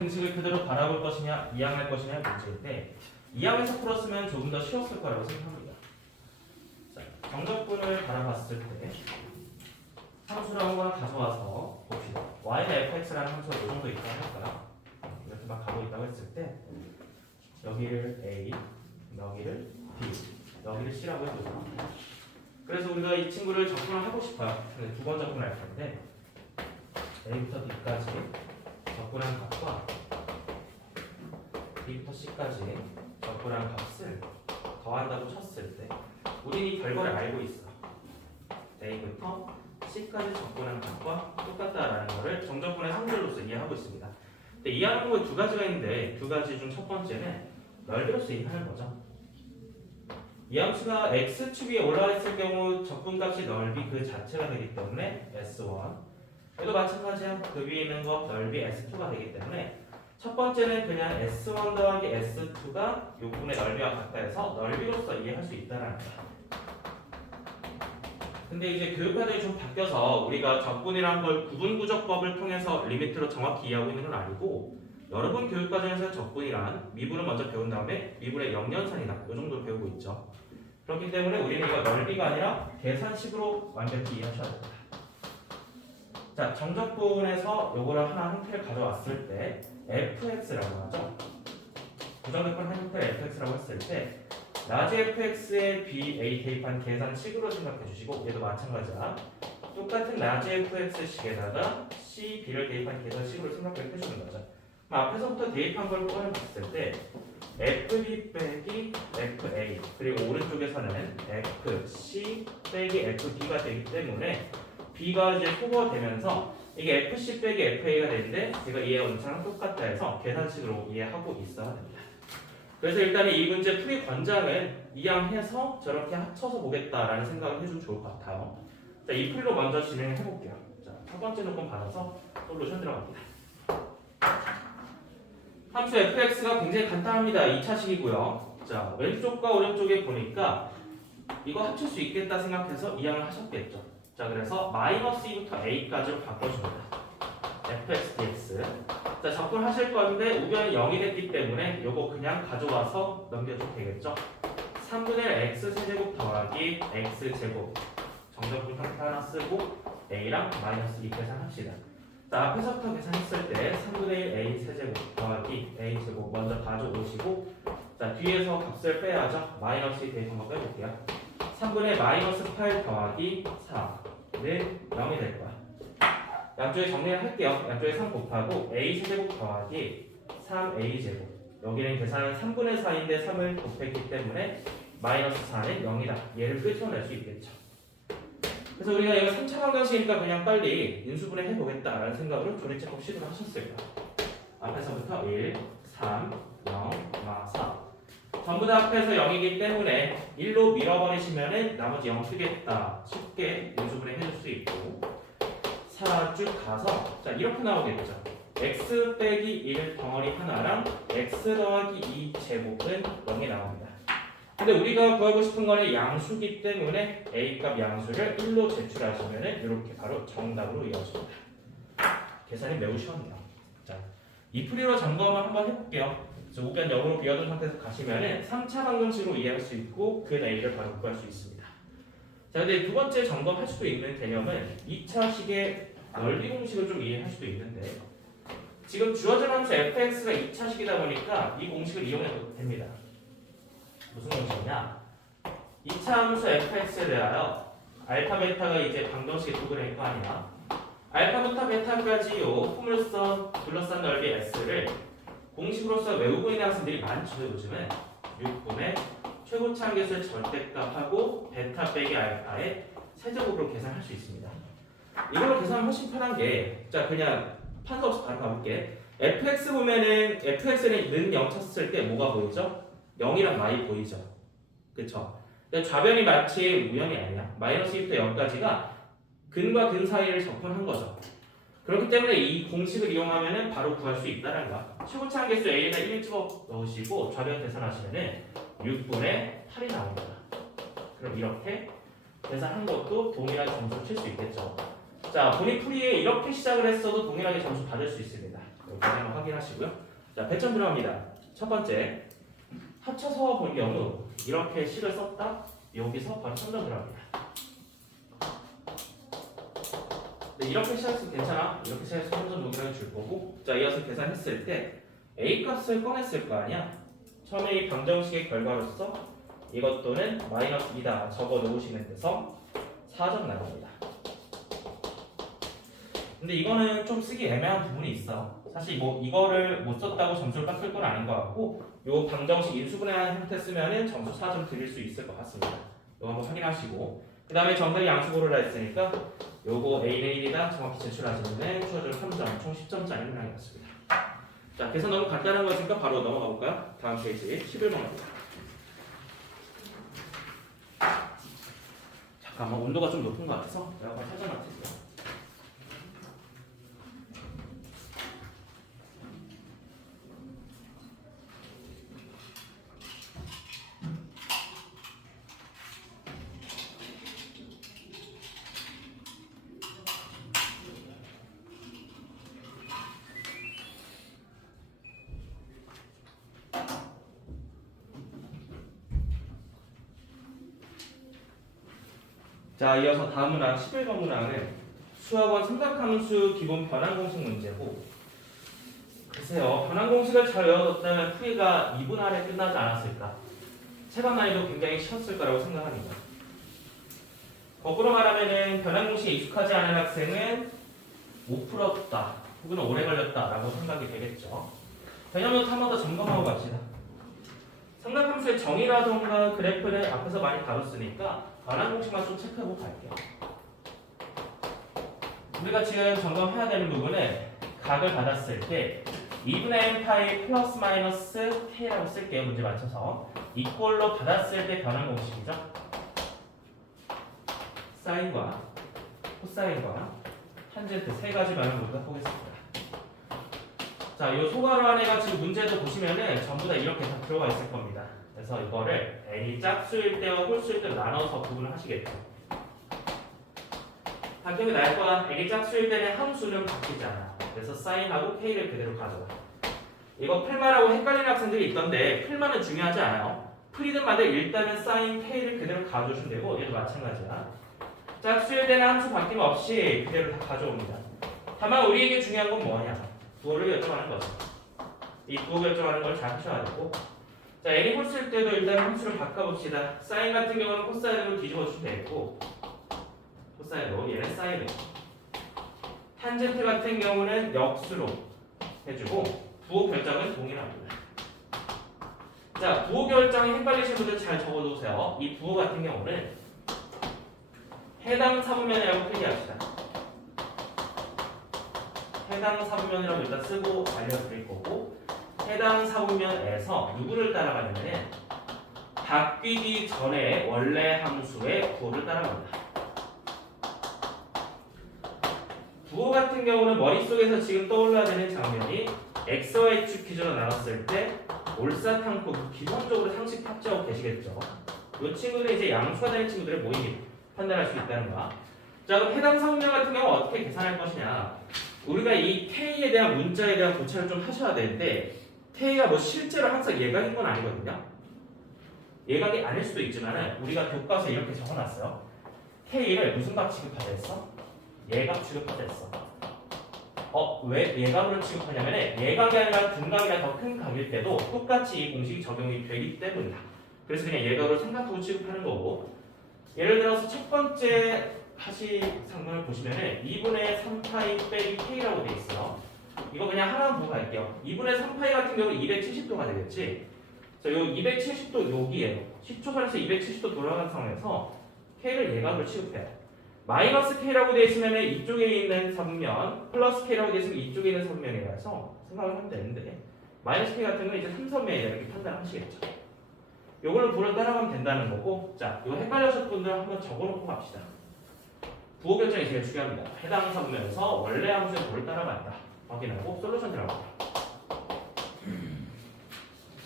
공식을 그대로 바라볼 것이냐 이항할 것이냐의 문제인데 이항에서 풀었으면 조금 더 쉬웠을 거라고 생각합니다. 자, 정적분을 바라봤을 때 함수를 한번 가져와서 봅시다. y는 fx라는 함수가 이 정도 있다고 할까요? 이렇게 막 가고 있다고 했을 때 여기를 a, 여기를 b, 여기를 c라고 해보죠. 그래서 우리가 이 친구를 접근을 하고 싶어요. 근데 두 번 접근할 텐데 a부터 b까지 적분한 값과 b부터 c까지 적분한 값을 더한다고 쳤을 때 우리는 이 결과를 알고 있어. a부터 c까지 적분한 값과 똑같다라는 것을 정적분의 성질로서 이해하고 있습니다. 근데 이해하는 거 두 가지가 있는데 두 가지 중 첫 번째는 넓이로서 이해하는 거죠. 이 함수가 x축 위에 올라와 있을 경우 적분값이 넓이 그 자체가 되기 때문에 s1 얘도 마찬가지야. 그 위에 있는 거 넓이 S2가 되기 때문에 첫 번째는 그냥 S1 더하기 S2가 요분의 넓이와 같다 해서 넓이로서 이해할 수 있다는 거야. 근데 이제 교육과정이 좀 바뀌어서 우리가 적분이란 걸 구분구적법을 통해서 리미트로 정확히 이해하고 있는 건 아니고 여러 번 교육과정에서 적분이란 미분을 먼저 배운 다음에 미분의 영연산이다 이 정도로 배우고 있죠. 그렇기 때문에 우리는 이거 넓이가 아니라 계산식으로 완벽히 이해하셔야 됩니다. 자, 정적분에서 요거를 하나 형태를 가져왔을 때 fx라고 하죠. 부정적분 한 형태를 fx라고 했을 때 라지 fx에 ba 대입한 계산식으로 생각해 주시고 얘도 마찬가지야. 똑같은 라지 fx식에다가 c, b를 대입한 계산식으로 생각해 주시는 거죠. 앞에서부터 대입한 걸 꺼내봤을 때 fb 빼기 fa 그리고 오른쪽에서는 fc 빼기 fb가 되기 때문에 b가 이제 소거되면서 이게 fc 빼기 fa가 되는데 제가 이해 원칙랑 똑같다 해서 계산식으로 이해하고 있어야 됩니다. 그래서 일단 이 문제 풀이 권장은 이항해서 저렇게 합쳐서 보겠다라는 생각을 해주면 좋을 것 같아요. 자, 이 풀이로 먼저 진행해 볼게요. 자, 첫 번째 조건 받아서 솔루션 들어갑니다. 함수 fx가 굉장히 간단합니다. 2차식이고요. 자, 왼쪽과 오른쪽에 보니까 이거 합칠 수 있겠다 생각해서 이항을 하셨겠죠. 자, 그래서 마이너스 2부터 a까지로 바꿔줍니다. fx dx. 자, 적분하실 건데 우변이 0이 됐기 때문에 요거 그냥 가져와서 넘겨주면 되겠죠. 3분의 x 세제곱 더하기 x 제곱. 정적분 형태 하나 쓰고 a랑 마이너스 2 계산합시다. 자, 앞에서부터 계산했을 때 3분의 1 a 세제곱 더하기 a 제곱 먼저 가져오시고 자, 뒤에서 값을 빼야죠. 마이너스 2 대입한 거 빼볼게요. 3분의 마이너스 8 더하기 4는 0이 될 거야. 양쪽에 정리를 할게요. 양쪽에 3 곱하고 a 세제곱 더하기 3a 제곱. 여기는 계산은 3분의 4인데 3을 곱했기 때문에 마이너스 4는 0이다. 얘를 끝으로 낼 수 있겠죠. 그래서 우리가 이거 3차 방정식이니까 그냥 빨리 인수분해 해보겠다라는 생각으로 조리제법 시도를 하셨을 거야. 앞에서부터 1, 3, 0, 4 전부 다 앞에서 0이기 때문에 1로 밀어버리시면은 나머지 0 쓰겠다 쉽게 인수분해 해줄 수 있고 4 쭉 가서 자 이렇게 나오겠죠. x 빼기 1 덩어리 하나랑 x 더하기 2 제곱은 0이 나옵니다. 근데 우리가 구하고 싶은 거는 양수기 때문에 a값 양수를 1로 제출하시면은 이렇게 바로 정답으로 이어집니다. 계산이 매우 쉬웠네요. 자, 이 풀이로 점검을 한번 해볼게요. 우변 0으로 비워둔 상태에서 가시면은 3차 방정식으로 이해할 수 있고 그 내일을 바로 구할 수 있습니다. 자, 근데 두 번째 점검할 수도 있는 개념은 2차식의 넓이 공식을 좀 이해할 수도 있는데 지금 주어진 함수 fx가 2차식이다 보니까 이 공식을 이용해도 됩니다. 무슨 공식이냐? 2차 함수 fx에 대하여 알파 베타가 이제 방정식의 도그램일 거 아니야. 알파부터 베타까지요 폼으로써 둘러싼 넓이 s를 공식으로서 외우고 있는 학생들이 많죠. 요즘은 6분의 최고치 한계수의 절대값하고 베타 빼기 알파의 세제곱으로 계산할 수 있습니다. 이걸로 계산하면 훨씬 편한 게, 자 그냥 판서 없이 바로 가볼게. fx 보면은 fx는 는 0 쳤을 때 뭐가 보이죠? 0이랑 마이 보이죠? 그쵸? 근데 좌변이 마치 우연이 아니야. 마이너스 2부터 0까지가 근과 근 사이를 적분한 거죠. 그렇기 때문에 이 공식을 이용하면은 바로 구할 수 있다는 거야. 최고치 한계수 a에다 1 집어 넣으시고 좌변 계산하시면은 6분의 8이 나옵니다. 그럼 이렇게 계산한 것도 동일하게 점수를 칠 수 있겠죠. 자, 본인 풀이에 이렇게 시작을 했어도 동일하게 점수 받을 수 있습니다. 여기까지 한번 확인하시고요. 자, 배점 들어갑니다. 첫 번째, 합쳐서 볼 경우 이렇게 식을 썼다. 여기서 바로 3점 들어갑니다. 네, 이렇게 시작해서 괜찮아. 이렇게 시작해서 3점 여기까지 줄 거고. 자, 이어서 계산했을 때 A 값을 꺼냈을 거 아니야. 처음에 이 방정식의 결과로서 이것도는 마이너스 2다 적어 놓으시면 돼서 4점 나갑니다. 근데 이거는 좀 쓰기 애매한 부분이 있어. 사실 뭐 이거를 못 썼다고 점수를 깎을 건 아닌 것 같고, 요 방정식 인수분해하는 형태 쓰면은 점수 4점 드릴 수 있을 것 같습니다. 이거 한번 확인하시고, 그 다음에 정답이 양수 고르라 했으니까 요거 A는 1이다 정확히 제출하시면 추가적으로 3점 총 10점짜리 문항이 맞습니다. 자, 계산 너무 간단한 거니까 바로 넘어가 볼까요? 다음 페이지 11번입니다. 잠깐만 온도가 좀 높은 것 같아서 에어컨 살짝 맞추세요. 자, 이어서 다음 문항 11번 문항은 수학원 삼각함수 기본 변환공식 문제고, 글쎄요, 변환공식을 잘 외워뒀다면 풀이가 2분 안에 끝나지 않았을까? 체감 난이도 굉장히 쉬웠을 거라고 생각합니다. 거꾸로 말하면은 변환공식에 익숙하지 않은 학생은 못 풀었다 혹은 오래 걸렸다라고 생각이 되겠죠. 개념부터 한 번 더 점검하고 갑시다. 삼각함수의 정의라던가 그래프는 앞에서 많이 다뤘으니까 변환공식만 좀 체크하고 갈게요. 우리가 지금 점검해야 되는 부분은 각을 받았을 때 2분의 n 파이 플러스 마이너스 k라고 쓸게요. 문제 맞춰서 이꼴로 받았을 때 변환공식이죠. 사인과 코사인과 탄젠트 세 가지 변환 모두 다 보겠습니다. 자, 이 소괄호 안에가 지금 문제도 보시면은 전부 다 이렇게 다 들어가 있을 겁니다. 그래서 이거를 n이 짝수일 때와 홀수일 때 나눠서 구분을 하시겠죠. 반경이 날 거야. n이 짝수일 때는 함수는 바뀌잖아. 그래서 사인하고 k를 그대로 가져와. 이거 풀만하고 헷갈리는 학생들이 있던데 풀만은 중요하지 않아요. 풀이든 말든 일단은 사인 k를 그대로 가져오시면 되고, 얘도 마찬가지야. 짝수일 때는 함수 바뀜 없이 그대로 다 가져옵니다. 다만 우리에게 중요한 건 뭐냐? 부호를 결정하는 거죠. 이 부호 결정하는 걸 잘 하셔야 되고, 자, n이 홀수일 때도 일단 함수를 바꿔봅시다. 사인 같은 경우는 코사인으로 뒤집어주면 되고, 코사인으로 얘는 사인으로. 탄젠트 같은 경우는 역수로 해주고, 부호 결정은 동일합니다. 자, 부호 결정이 헷갈리시는 분들 잘 적어두세요. 이 부호 같은 경우는 해당 사분면이라고 표기합시다. 해당 사분면이라고 일단 쓰고 알려드릴 거고, 해당 사분면에서 누구를 따라가냐면 바뀌기 전에 원래 함수의 부호를 따라갑니다. 부호 같은 경우는 머릿속에서 지금 떠올라야 되는 장면이 x와 h 기준으로 나눴을 때 올사탕코 기본적으로 상식 탑재하고 계시겠죠. 이 친구들이 이제 양수가 되는 친구들의 모임이 판단할 수 있다는 거야. 자, 그럼 해당 사분면 같은 경우 어떻게 계산할 것이냐? 우리가 이 K에 대한 문자에 대한 고찰을 좀 하셔야 되는데, K가 뭐 실제로 항상 예각인 건 아니거든요. 예각이 아닐 수도 있지만 우리가 교과서에 이렇게 적어놨어요. K를 무슨 각 취급하자 했어? 예각 취급하자 했어. 왜 예각으로 취급하냐면 예각이 아니라 둔각이나 더 큰 각일 때도 똑같이 이 공식이 적용이 되기 때문이다. 그래서 그냥 예각으로 삼각형을 취급하는 거고, 예를 들어서 첫 번째 하시상문을 보시면은 2분의 3파이 빼기 k라고 돼 있어요. 이거 그냥 하나만 보고 갈게요. 2분의 3파이 같은 경우는 270도가 되겠지. 자, 요 270도 여기에요. 식초선에서 270도 돌아가는 상황에서 k를 예각으로 취급해요. 마이너스 k라고 돼 있으면 이쪽에 있는 삼면, 플러스 k라고 돼 있으면 이쪽에 있는 삼면이라서 생각을 하면 되는데, 마이너스 k 같은 경우는 이제 삼선면이다 이렇게 판단하시겠죠. 요걸로 부호를 따라가면 된다는 거고, 자, 이거 헷갈려서 분들 한번 적어놓고 갑시다. 부호 결정이 제일 중요합니다. 해당 사분면에서 원래 함수의 부호를 따라간다. 확인하고 솔루션 들어갑니다.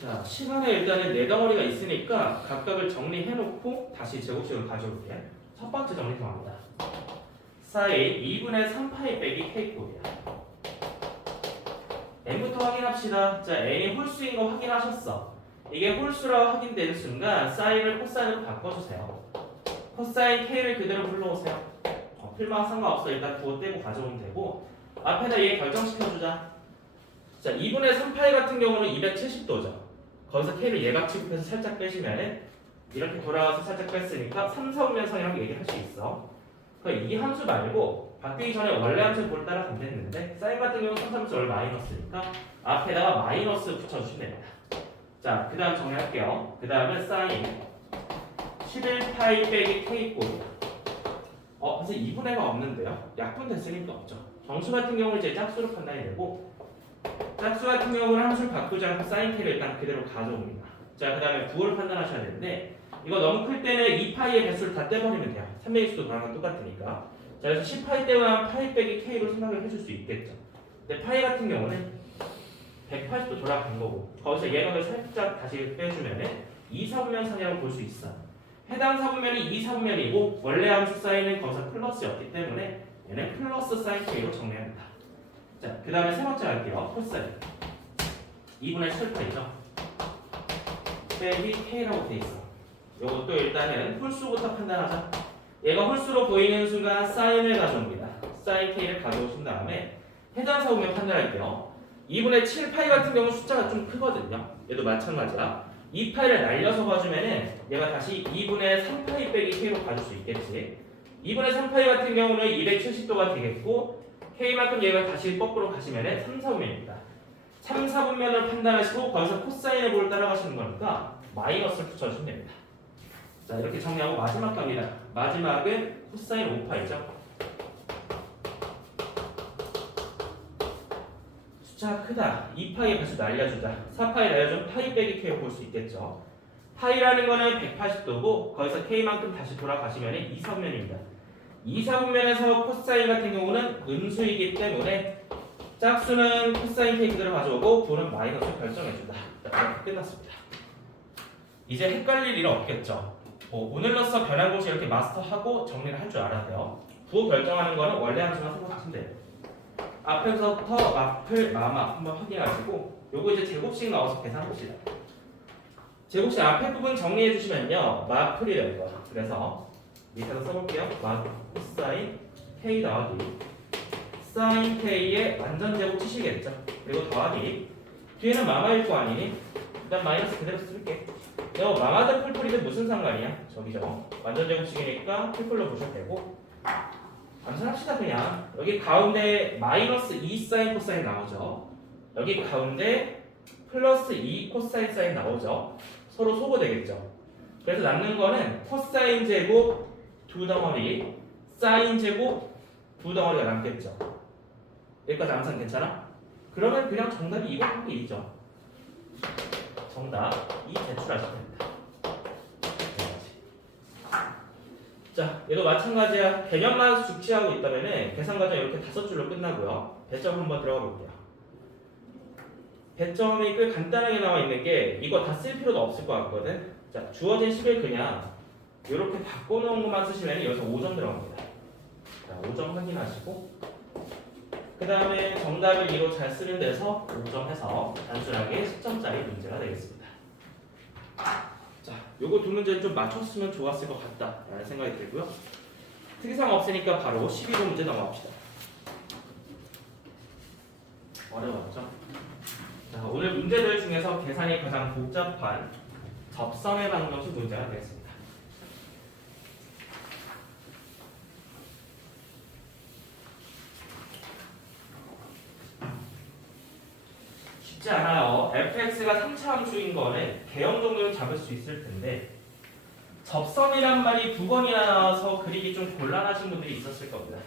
자, 시간에 일단은 네 덩어리가 있으니까 각각을 정리해놓고 다시 제곱식을 가져올게요. 첫 번째 정리 들어갑니다. 사인 2분의 3파이 빼기 k꼴이야. n부터 확인합시다. 자, n이 홀수인 거 확인하셨어. 이게 홀수라고 확인되는 순간 사인을 코사인으로 바꿔주세요. 코사인 k를 그대로 불러오세요. 풀만 상관없어. 일단 그거 떼고 가져오면 되고 앞에다 얘 결정시켜주자. 자, 2분의 3파이 같은 경우는 270도죠. 거기서 k를 예각 취급해서 살짝 빼시면 이렇게 돌아와서 살짝 뺐으니까 3, 4분면상이라고 얘기할 수 있어. 그러니까 이 함수 말고 바뀌기 전에 원래 함수 볼 따라 가면 됐는데 사인 같은 경우는 3, 3절 마이너스니까 앞에다가 마이너스 붙여주시면 됩니다. 자, 그 다음 정리할게요. 그 다음은 사인 11파이 빼기 k 꼴이야. 그래서 2분의가 없는데요. 약분 됐으니까 없죠. 정수 같은 경우는 이제 짝수로 판단이 되고 짝수 같은 경우는 함수를 바꾸지 않고 사인 k를 일단 그대로 가져옵니다. 자, 그 다음에 구호를 판단하셔야 되는데 이거 너무 클 때는 2파이의 배수를 다 떼버리면 돼요. 300x도 돌아가는 건 똑같으니까. 자, 그래서 10파이 때만 파이 빼기 k로 생각을 해줄 수 있겠죠. 근데 파이 같은 경우는 180도 돌아간 거고 거기서 예각을 살짝 다시 빼주면 2, 4분면상이라고 볼 수 있어. 해당 사분면이 2, 4분면이고 원래 함수 사인은 거기서 플러스였기 때문에 얘는 플러스 사인 k로 정리합니다. 자, 그 다음에 세 번째 할게요. 코사인 2분의 7파이죠. 빼기 k라고 돼 있어. 요것도 일단은 홀수부터 판단하자. 얘가 홀수로 보이는 순간 사인을 가져옵니다. 사인 k를 가져오신 다음에 해당 사분면 판단할게요. 2분의 7파이 같은 경우 숫자가 좀 크거든요. 얘도 마찬가지야. 2파이를 날려서 봐주면은 얘가 다시 2분의 3파이 빼기 k로 가줄 수 있겠지. 2분의 3파이 같은 경우는 270도가 되겠고 k만큼 얘가 다시 거꾸로 가시면은 3, 4분면입니다. 3, 4분면을 판단하시고 거기서 코사인의 볼을 따라가시는 거니까 마이너스를 붙여주시면 됩니다. 자, 이렇게 정리하고 마지막 갑니다. 마지막은 코사인 5파이죠. 숫자가 크다. 2파이 배수 날려주자. 4파이 날려주면 파이 빼기 k를 볼 수 있겠죠. 파이라는 거는 180도고 거기서 k만큼 다시 돌아가시면 2, 4분면입니다. 2, 4분면에서 코사인 같은 경우는 음수이기 때문에 짝수는 코사인 k 그대로 가져오고 부는 마이너스 결정해준다. 이렇게 끝났습니다. 이제 헷갈릴 일은 없겠죠. 오늘로써 변환공식 이렇게 마스터하고 정리를 할 줄 알아야 돼요. 부호 결정하는 거는 원래 함수만 생각하시면 돼요. 앞에서부터 마플, 마마 한번 확인하시고 요거 이제 제곱식 나와서 계산합시다. 제곱식 앞에 부분 정리해 주시면요. 마플이 될 거야. 그래서 밑에서 써볼게요. 코사인 k 더하기 사인 k의 완전 제곱 치시겠죠. 그리고 더하기 뒤에는 마마일 거 아니니? 일단 마이너스 그대로 쓸게. 이거 마마든 풀풀이든 무슨 상관이야? 저기죠. 완전 제곱식이니까 풀풀로 보셔도 되고 암산합시다. 그냥 여기 가운데 마이너스 2 사인 코사인 나오죠. 여기 가운데 플러스 2 코사인 사인 나오죠. 서로 소거되겠죠. 그래서 남는 거는 코사인 제곱 두 덩어리, 사인 제곱 두 덩어리가 남겠죠. 여기까지 암산 괜찮아? 그러면 그냥 정답이 이거밖에 있죠. 정답 2 제출하시면 됩니다. 자, 얘도 마찬가지야. 개념만 숙지하고 있다면 계산 과정 이렇게 5줄로 끝나고요. 배점 한번 들어가 볼게요. 배점이 꽤 간단하게 나와 있는 게 이거 다 쓸 필요도 없을 것 같거든. 자, 주어진 식을 그냥 이렇게 바꿔놓은 것만 쓰시면 여기서 5점 들어갑니다. 자, 5점 확인하시고 그 다음에 정답을 이로 잘 쓰는 데서 5점 해서 단순하게 10점짜리 문제가 되겠습니다. 자, 요거 두 문제는 좀 맞췄으면 좋았을 것 같다 라는 생각이 들고요. 특이사항 없으니까 바로 12번 문제 넘어갑시다. 어려웠죠? 자, 오늘 문제들 중에서 계산이 가장 복잡한 접선의 방정식 문제가 되겠습니다. 쉽지 않아요. fx가 3차 함수인 거는 개형 정도는 잡을 수 있을 텐데 접선이란 말이 두 번이나 나와서 그리기 좀 곤란하신 분들이 있었을 겁니다.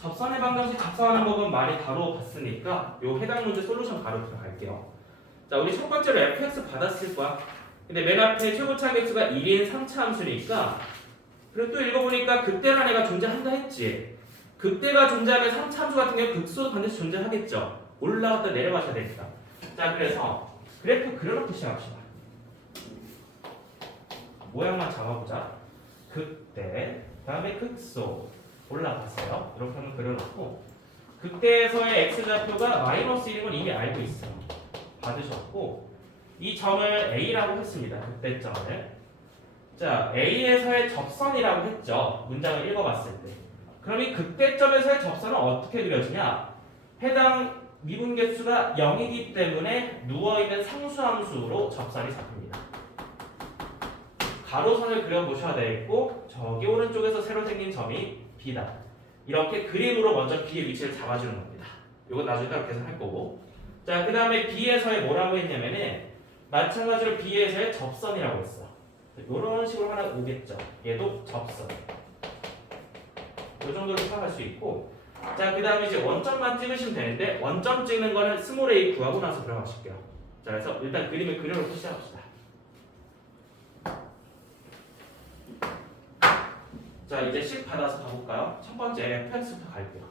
접선의 방정식 작성하는 법은 많이 다뤄봤으니까 요 해당 문제 솔루션 바로 들어갈게요. 자, 우리 첫 번째로 fx 받았을 거야. 근데 맨 앞에 최고차 개수가 1인 3차 함수니까 그리고 또 읽어보니까 극대란 애가 존재한다 했지. 극대가 존재하면 3차 함수 같은 경우 극수도 반드시 존재하겠죠. 올라갔다 내려가셔야 되니까. 자, 그래서 그래프 그려놓고 시작합시다. 모양만 잡아보자. 극대, 그 다음에 극소, 올라갔어요. 이렇게 한번 그려놓고 극대에서의 x좌표가 마이너스 1인 건 이미 알고 있어요. 받으셨고 이 점을 A라고 했습니다. 극대점을. 자, A에서의 접선이라고 했죠. 문장을 읽어봤을 때. 그럼 이 극대점에서의 접선은 어떻게 그려지냐? 해당 미분계수가 0이기 때문에 누워있는 상수함수로 접선이 잡힙니다. 가로선을 그려보셔야 되겠고 저기 오른쪽에서 새로 생긴 점이 B다. 이렇게 그림으로 먼저 B의 위치를 잡아주는 겁니다. 이건 나중에 따로 계산할 거고. 자, 그 다음에 B에서의 뭐라고 했냐면은 마찬가지로 B에서의 접선이라고 했어. 이런 식으로 하나 오겠죠. 얘도 접선. 이 정도로 생각할 수 있고. 자, 그 다음에 이제 원점만 찍으시면 되는데 원점 찍는 거는 스몰 a 구하고 나서 들어가실게요. 자, 그래서 일단 그림을 그려놓고 시작합시다. 자, 이제 식 받아서 가볼까요? 첫 번째 fx부터 갈게요.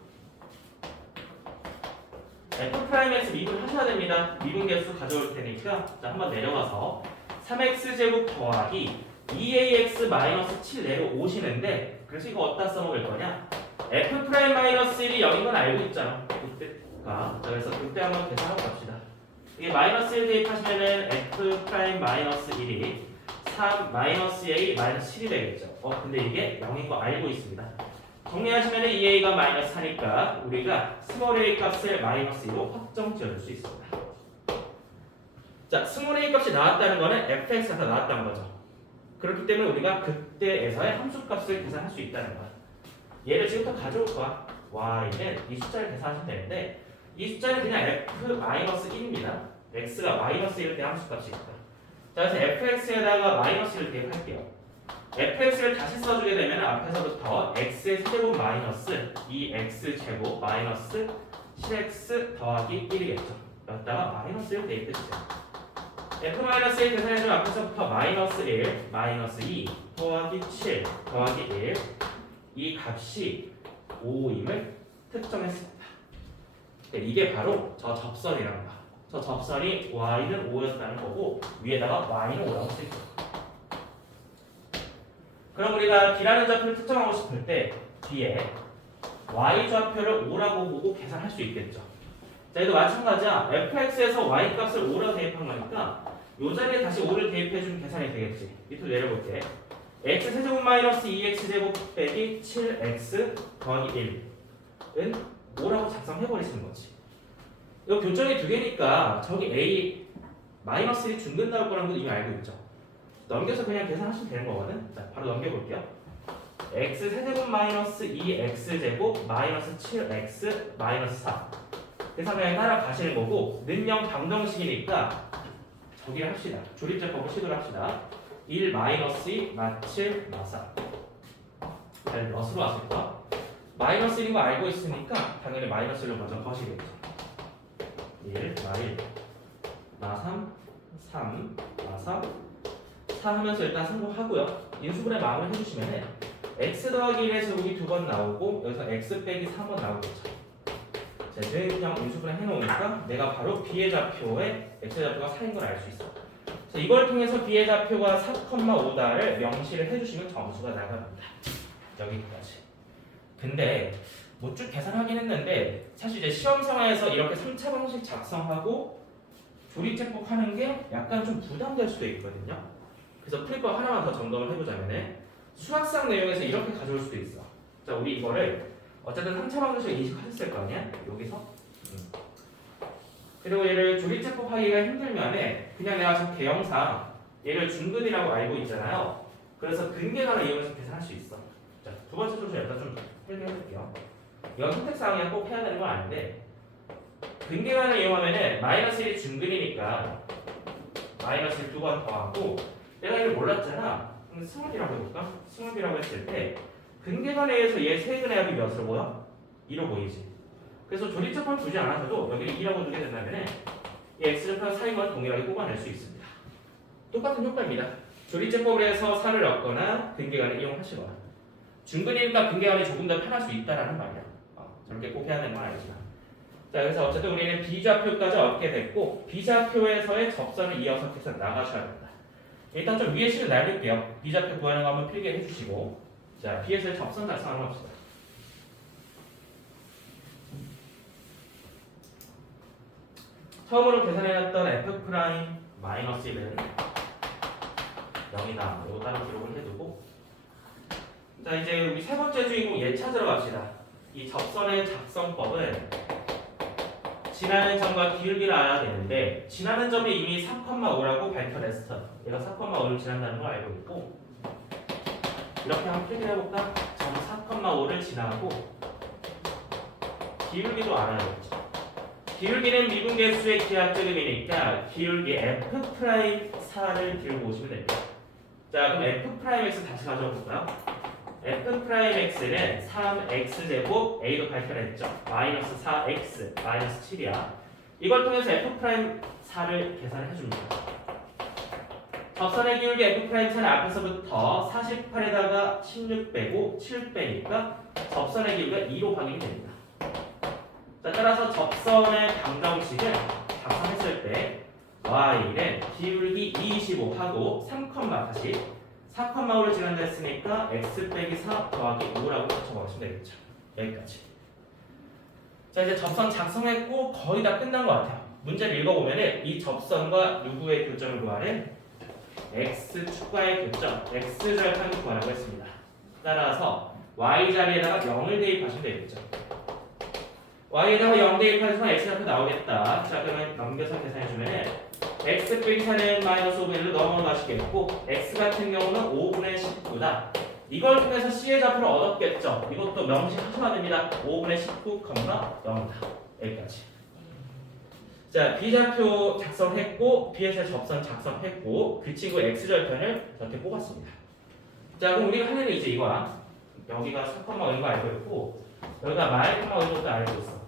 f'x 미분 하셔야 됩니다. 미분 개수 가져올 테니까 자, 한번 내려가서 3x제곱 더하기 2ax-7 내려오시는데 그래서 이거 어디다 써먹을 거냐? f'-1이 0인 건 알고 있잖아. 그때가. 자, 그래서 그때 한번 계산하고 갑시다. 이게 -1 대입하시면은 f'-1이 3-a -7이 되겠죠. 근데 이게 0인 거 알고 있습니다. 정리하시면은 2a가 -4니까 우리가 스몰 a 값을 -2로 확정 지어줄 수 있습니다. 자, 스몰 a 값이 나왔다는 거는 fx가 다 나왔다는 거죠. 그렇기 때문에 우리가 그때에서의 함수값을 계산할 수 있다는 거야. 얘를 지금부터 가져올 거야. y는 이 숫자를 계산하시면 되는데 이 숫자는 그냥 f-1입니다. x가 -1일 때 함수값이 있다. 자, 그래서 fx에다가 -1을 대입할게요. fx를 다시 써주게 되면 앞에서부터 x의 세제곱 마이너스 2x제곱 마이너스 7x 더하기 1이겠죠. 여기다가 -1을 대입해주세요. f-1 계산해주면 앞에서부터 -1, -2 더하기 7 더하기 1 이 값이 5임을 특정했습니다. 이게 바로 저 접선이라는 거야. 저 접선이 y는 5였다는 거고 위에다가 y는 5라고 쓸게요. 그럼 우리가 B라는 좌표를 특정하고 싶을 때 뒤에 y 좌표를 5라고 보고 계산할 수 있겠죠. 자, 얘도 마찬가지야. fx에서 y 값을 5라고 대입한 거니까 이 자리에 다시 5를 대입해주면 계산이 되겠지. 밑으로 내려볼게. x 세제곱 마이너스 2x제곱 빼기 7x 더하기 1은 5라고 작성해버리시는 거지. 이거 교정이 두 개니까 저기 a 마이너스 1이 중근 나올 거라는 거 이미 알고 있죠. 넘겨서 그냥 계산하시면 되는 거거든. 자, 바로 넘겨볼게요. x 세제곱 마이너스 2x제곱 마이너스 7x 마이너스 4 계산 그냥 따라가시는 거고 는영 방정식이니까 저기를 합시다. 조립제법을 시도를 합시다. 1 마이너스 2 마7 마4 잘 몇으로 하실까? 마이너스 1인 거 알고 있으니까 당연히 마이너스 1로 먼저 거시겠죠. 1 마1 마3 3 마4 4 하면서 일단 성공하고요. 인수분해 마음을 해주시면 x 더하기 1의 제곱이 2번 나오고 여기서 x 빼기 3번 나오겠죠. 자, 이제 그냥 인수분해 해놓으니까 내가 바로 b의 좌표에 x의 좌표가 4인 걸 알 수 있어. 자, 이걸 통해서 b의 좌표가 4,5다를 명시를 해주시면 점수가 나갑니다. 여기까지. 근데 뭐 쭉 계산하긴 했는데 사실 이제 시험 상황에서 이렇게 3차 방식 작성하고 조립제법 하는 게 약간 좀 부담될 수도 있거든요. 그래서 풀이법 하나만 더 점검을 해보자면 수학상 내용에서 이렇게 가져올 수도 있어. 자, 우리 이거를 어쨌든 3차 방정식을 인식하셨을 거 아니야? 여기서. 그리고 얘를 조립제법 하기가 힘들면 그냥 내가 저 개형상 얘를 중근이라고 알고 있잖아요. 그래서 근계관을 이용해서 계산할 수 있어. 자, 두 번째 조건 일단 좀 해볼게요. 이건 선택사항이야 꼭 해야 되는 건 아닌데 근계관을 이용하면은 마이너스 1이 중근이니까 마이너스 1 두 번 더하고 내가 이걸 몰랐잖아. 그럼 승합이라고 해볼까? 승합이라고 했을 때 근계관에 의해서 얘 세근의 합이 몇으로 보여? 2로 보이지. 그래서 조립제법을 두지 않아서도 여기를 2라고 두게 된다면 이 x좌표가 4인 건 동일하게 뽑아낼 수 있습니다. 똑같은 효과입니다. 조립제법을 해서 4를 넣거나 근계관을 이용하시거나 중근이니까 근계관이 조금 더 편할 수 있다라는 말이야. 저렇게 꼭 해야 되는 건 아니지만. 자, 그래서 어쨌든 우리는 B좌표까지 얻게 됐고 B좌표에서의 접선을 이어서 계속 나가셔야 됩니다. 일단 좀 위에 식을 날릴게요. B좌표 구하는 거 한번 필기해 주시고 자, B에서의 접선 달성을 합시다. 처음으로 계산해놨던 f 프라임 마이너스 1은 0이다. 이거 따로 기록을 해두고 자 이제 우리 세 번째 주인공 얘 찾으러 갑시다. 이 접선의 작성법은 지나는 점과 기울기를 알아야 되는데 지나는 점이 이미 4,5라고 밝혀냈어. 얘가 4,5를 지난다는 걸 알고 있고 이렇게 한번 필기를 해볼까? 점 4,5를 지나고 기울기도 알아야겠죠. 기울기는 미분계수의 기하제곱이니까 기울기 f'4를 기울고 오시면 됩니다. 자 그럼 f'(x) 다시 가져와 볼까요? f'x는 3x제곱 a도 밝혀냈죠. 마이너스 4x 마이너스 7이야. 이걸 통해서 f'4를 계산을 해줍니다. 접선의 기울기 f'4는 앞에서부터 48에다가 16 빼고 7 빼니까 접선의 기울기가 2로 확인이 됩니다. 자, 따라서 접선의 방정식을 작성했을 때 y는 기울기 25하고 3, 다시 4,5를 지난다 했으니까 x 빼기 4 더하기 5라고 적어보시면 되겠죠. 여기까지. 자 이제 접선 작성했고 거의 다 끝난 것 같아요. 문제를 읽어보면 이 접선과 누구의 교점을 구하래? x 축과의 교점, x 절편을 구하라고 했습니다. 따라서 y 자리에다가 0을 대입하시면 되겠죠. y에다가 0 대입해서 x 절편 나오겠다. 자 그러면 넘겨서 계산해주면 x 빼기 4는 마이너스 5분의 1로 넘어가시겠고 x 같은 경우는 5분의 19다. 이걸 통해서 c의 좌표를 얻었겠죠. 이것도 명시하셔야 됩니다. 5분의 19, 0이다. 여기까지. 자 b좌표 작성했고 b에서 접선 작성했고 그 친구 x절편을 저렇게 뽑았습니다. 자 그럼 우리가 할 일은 이제 이거야. 여기가 4,5인 거 알고 있고 여기가 마이너스 5인 것도 알고 있어.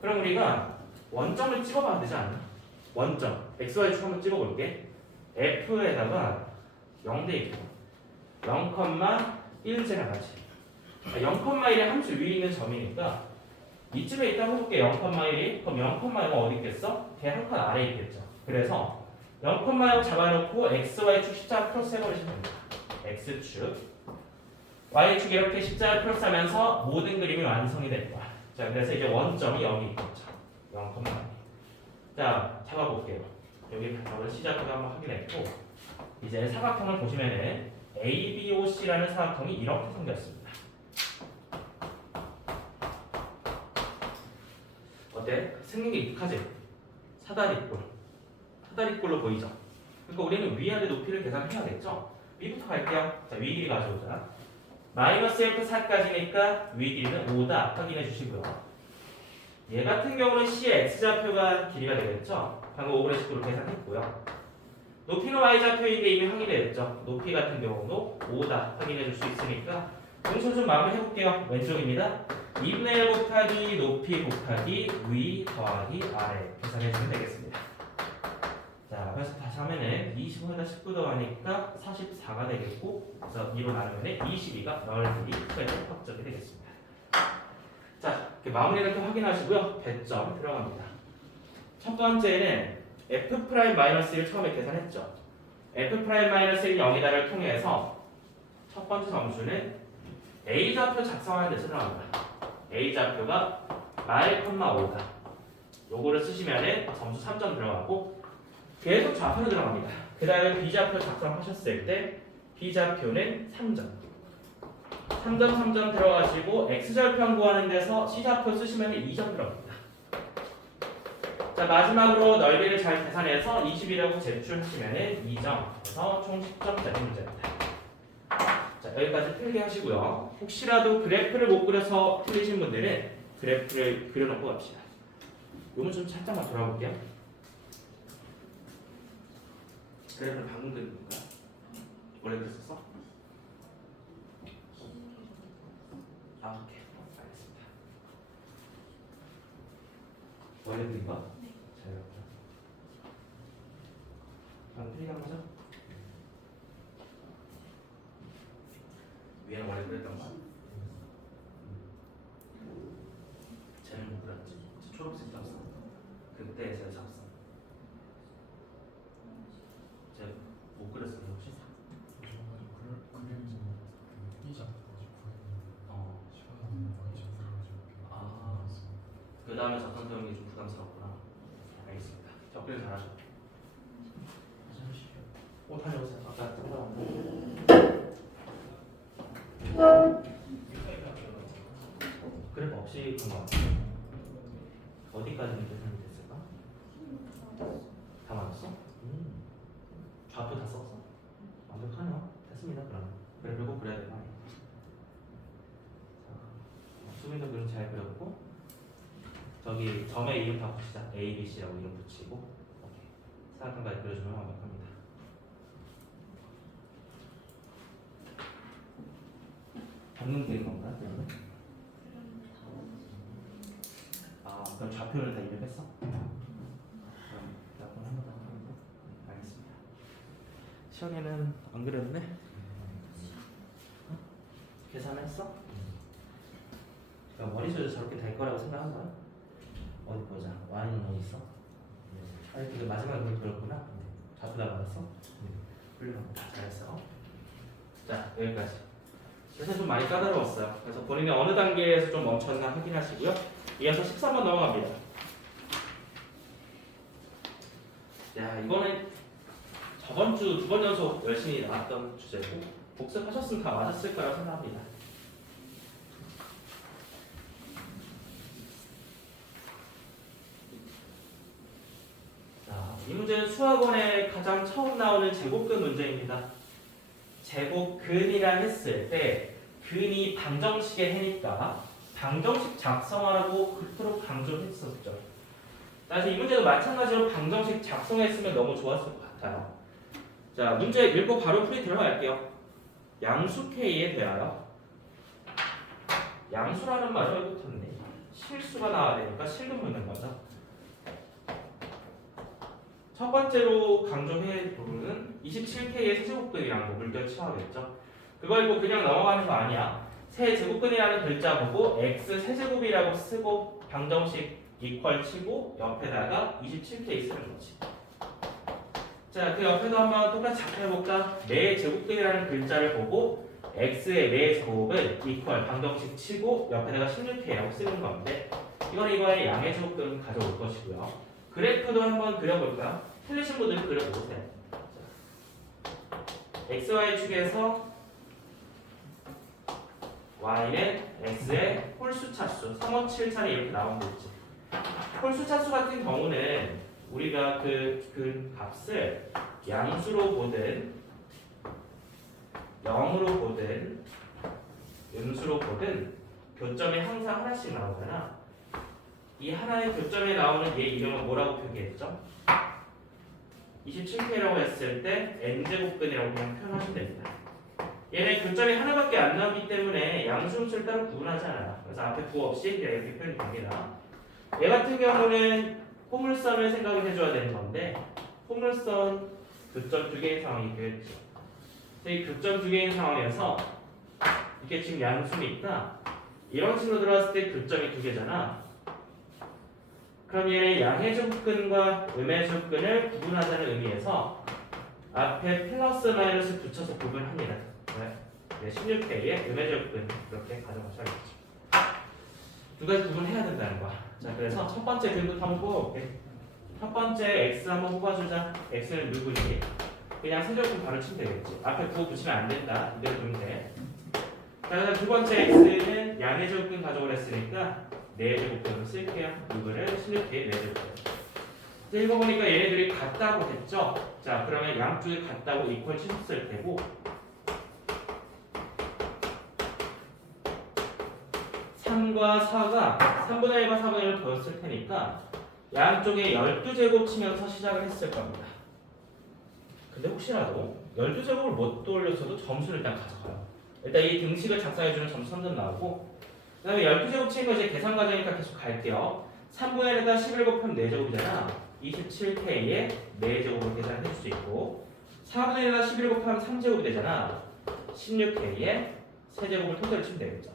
그럼 우리가 원점을 찍어봐야 되지 않나? 원점 xy축 한번 찍어볼게. f에다가 0 대입 0,1 지나가지. 0,1이 함수 위에 있는 점이니까 이쯤에 있다고 해볼게. 0,1이 그럼 0,0은 어디 있겠어? 걔 한 칸 아래에 있겠죠. 그래서 0,0 잡아놓고 xy축 십자가 플러스 해버리시면 됩니다. x축 y축 이렇게 십자가 플러스 하면서 모든 그림이 완성이 될 거야. 자 그래서 이제 원점이 여기 있겠죠. 0,1. 자 잡아볼게요. 여기 바로 시작부터 한번 확인했고 이제 사각형을 보시면은 ABOC라는 사각형이 이렇게 생겼습니다. 어때? 생긴 게 익숙하지? 사다리꼴로 보이죠? 그러니까 우리는 위아래 높이를 계산해야겠죠? 위부터 갈게요. 자, 위 길이 가져오자. 마이너스 1부터 4까지니까 위 길이는 5다 확인해 주시고요. 얘 같은 경우는 C의 X좌표가 길이가 되겠죠? 방금 5분의 19로 계산했고요. 높이는 Y좌표인데 이미 확인되었죠? 높이 같은 경우도 5다 확인해 줄 수 있으니까 공식 좀 마무리 해볼게요. 왼쪽입니다. 2분의 1 곱하기 높이 곱하기 위 더하기 아래 계산해주면 되겠습니다. 자, 그래서 다시 하면은 25에다 19 더하니까 44가 되겠고 그래서 2로 나누면 22가 넓이 크게 확정이 되겠습니다. 자, 이렇게 마무리를 이렇게 확인하시고요. 배점 들어갑니다. 첫 번째는 f'-1을 처음에 계산했죠. f'-1은 0이다를 통해서 첫 번째 점수는 a좌표 작성하는 데서 들어갑니다. a좌표가 마일, 5다. 요거를 쓰시면은 점수 3점 들어가고 계속 좌표로 들어갑니다. 그 다음에 b좌표 작성하셨을 때 b좌표는 3점. 3점 들어가시고 x절편 구하는 데서 c좌표 쓰시면 2점 들어갑니다. 자 마지막으로 넓이를 잘 계산해서 20이라고 제출하시면 2점. 그래서 총 10점짜리 문제입니다. 자 여기까지 필기하시고요. 혹시라도 그래프를 못 그려서 틀리신 분들은 그래프를 그려놓고 갑시다. 요건 좀 살짝만 돌아볼게요. 그래프를 방금 그린 건가? 원래 그랬었어? 아 오케이 알겠습니다. 원래 그린 거야? 네. 잘 그렸죠. 방금 필기한 거죠? 위에는 원래 그랬던 거야? 쟤는 못 그렸지. 초록색 잡사. 그때 제가 잡사. 제가 못 그렸어요 혹시? 그 다음에 작성 배우는 게 좀 부담스럽구나. 알겠습니다. 접근을 잘하죠. 다녀오세요. 아까 그래프 없이 그런 거 같아요. 어디까지는 계산이 됐을까? 다 맞았어? 좌표 다 썼어? 완벽하네요. 됐습니다. 그러면 그래프 꼭 그려야 되나? 수민도 그림 잘 그렸고 저기 점의 이름 다 붙이자. A, B, C라고 이름 붙이고 오케이. 사각형까지 그려주면 완벽합니다. 적는 게 건가? 아, 그럼 좌표를 다 입력했어? 그럼 몇번 한번 더 하고 알겠습니다. 시원이는 안 그렸네? 계산했어? 그럼 머릿속에서 저렇게 될 거라고 생각한 거야? 어디 보자. Y는 어디 있어? 아니 그 마지막에 그걸 그렸구나. 좌표 다 받았어? 훌륭합니다. 잘했어. 자 여기까지. 그래서 좀 많이 까다로웠어요. 그래서 본인이 어느 단계에서 좀 멈췄나 확인하시고요. 이어서 13번 넘어갑니다. 야 이거는 저번 주 두 번 연속 열심히 나왔던 주제고 복습하셨으면 다 맞았을 거라고 생각합니다. 자, 이 문제는 수학원에 가장 처음 나오는 제곱근 문제입니다. 제곱근이라 했을 때 근이 방정식의 해니까 방정식 작성하라고 그토록 강조를 했었죠. 사실 이 문제도 마찬가지로 방정식 작성했으면 너무 좋았을 것 같아요. 자, 문제 읽고 바로 풀이 들어갈게요. 양수 K에 대하여 양수라는 말을 왜 붙었네? 실수가 나와야 되니까 실근 묻는 거죠. 첫 번째로 강조해 부분은 27K의 세제곱근이라는 거 물결 취하겠죠. 그거 읽고 그냥 넘어가는 거 아니야. 세제곱근이라는 글자 보고 x 세제곱이라고 쓰고 방정식 이퀄 치고 옆에다가 27K 쓰는 거지. 자, 그 옆에도 한번 똑같이 작성해볼까? 네 제곱근이라는 글자를 보고 x의 네 제곱은 이퀄 방정식 치고 옆에다가 16K라고 쓰는 건데 이건 이거의 양의 제곱근 가져올 것이고요. 그래프도 한번 그려볼까요? 틀리신 분들 그려보세요. XY 축에서 Y는 X의 홀수 차수 3, 5, 7차례 이렇게 나온 거 있지. 홀수 차수 같은 경우는 우리가 그 값을 양수로 보든 0으로 보든 음수로 보든 교점이 항상 하나씩 나오잖아. 이 하나의 교점에 나오는 얘 이름은 뭐라고 표기했죠? 27K라고 했을 때 n제곱근이라고 그냥 표현하시면 됩니다. 얘는 교점이 하나밖에 안 나오기 때문에 양수음수를 따로 구분하지 않아요. 그래서 앞에 부 없이 그냥 이렇게 표현이 됩니다. 얘 같은 경우는 포물선을 생각을 해줘야 되는 건데 포물선 교점 두 개인 상황이 있겠죠. 이 교점 두 개인 상황에서 이게 지금 양수니까 이런 식으로 들어갔을 때 교점이 두 개잖아. 그럼 얘는 양의 제곱근과 음의 제곱근을 구분하자는 의미에서 앞에 플러스 마이너스 붙여서 구분합니다. 네, 16K의 음의 제곱근 이렇게 가져가셔야겠죠. 두 가지 구분해야 된다는 거야. 자, 그래서 첫 번째 근부터 한번 뽑아볼게. 첫 번째 x 한번 뽑아주자. x는 누구니? 그냥 세제곱근 바로 치면 되겠지. 앞에 부호 붙이면 안 된다. 이대로 두면 돼. 자, 두 번째 x는 양의 제곱근 가져오랬으니까 4제곱근을 쓸게요. 누구를 16K의 4제곱근. 읽어보니까 얘네들이 같다고 했죠. 자, 그러면 양쪽이 같다고 이퀄 치셨을 테고 3과 4가 3분의 1과 4분의 1을 더했을 테니까 양쪽에 12제곱 치면서 시작을 했을 겁니다. 근데 혹시라도 12제곱을 못 돌렸어도 점수를 일단 가져가요. 일단 이 등식을 작성해주는 점수 3점 나오고 그 다음에 12제곱 치는 거 이제 계산 과정이니까 계속 갈게요. 3분의 1에다 11 곱하면 4제곱이잖아. 27K에 4제곱을 계산해 줄 수 있고 4분의 1에다 11 곱하면 3제곱이 되잖아. 16K에 3제곱을 통째로 치면 되겠죠.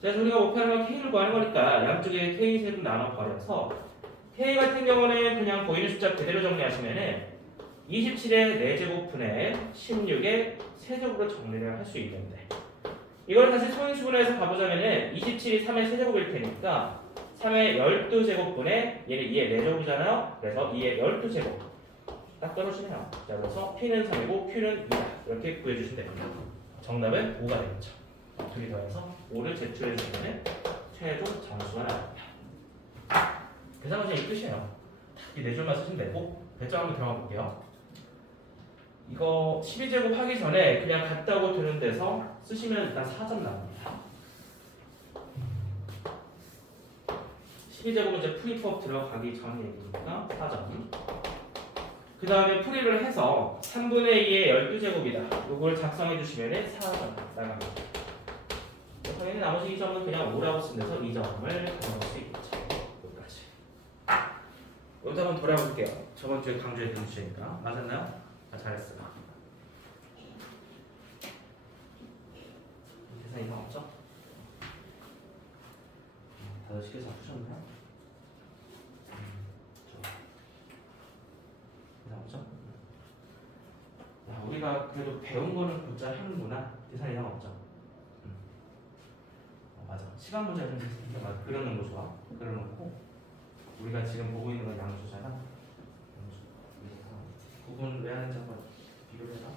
그래서 우리가 목표하는 건 K를 구하는 거니까 양쪽에 K 세분 나눠버려서 K 같은 경우는 그냥 보이는 숫자 그대로 정리하시면은 27의 4제곱분의 16의 세제곱으로 정리를 할 수 있는데 이걸 다시 소인수분해서 가보자면은 27이 3의 세제곱일 테니까 3의 12제곱분의 얘는 2의 4제곱이잖아요. 그래서 2의 12제곱 딱 떨어지네요. 자, 그래서 P는 3이고 Q는 2다. 이렇게 구해주시면 됩니다. 정답은 5가 되겠죠. 둘이 더해서 5를 제출해주면 최종 점수가 나옵니다. 계산 문제 끝이에요. 이 4줄만 쓰시면 되고 배점 한번 들어가 볼게요. 이거 12제곱 하기 전에 그냥 같다고 드는 데서 쓰시면 일단 4점 나옵니다. 12제곱은 이제 풀이법 들어가기 전 얘기니까 4점. 그 다음에 풀이를 해서 3분의 2의 12제곱이다. 이걸 작성해 주시면 4점 나갑니다. 당연히 나머지 2점은 그냥 5라고 쓴 데서 2점을 가져올 수 있겠죠. 여기까지. 여기다 한번 돌아볼게요. 저번 주에 강조했던 주제니까. 맞았나요? 아, 잘했어요. 계산 이상 없죠? 다들 식에서 푸셨나요? 이상 없죠? 야, 우리가 그래도 배운 거는 곧잘 하는구나. 계산 이상 없죠? 맞아. 시간 문제 좀 맞아. 그려놓은 거 좋아. 그려놓고 우리가 지금 보고 있는 건 양수잖아. 양수. 구분 왜 하는지 한번 비교를 해봐.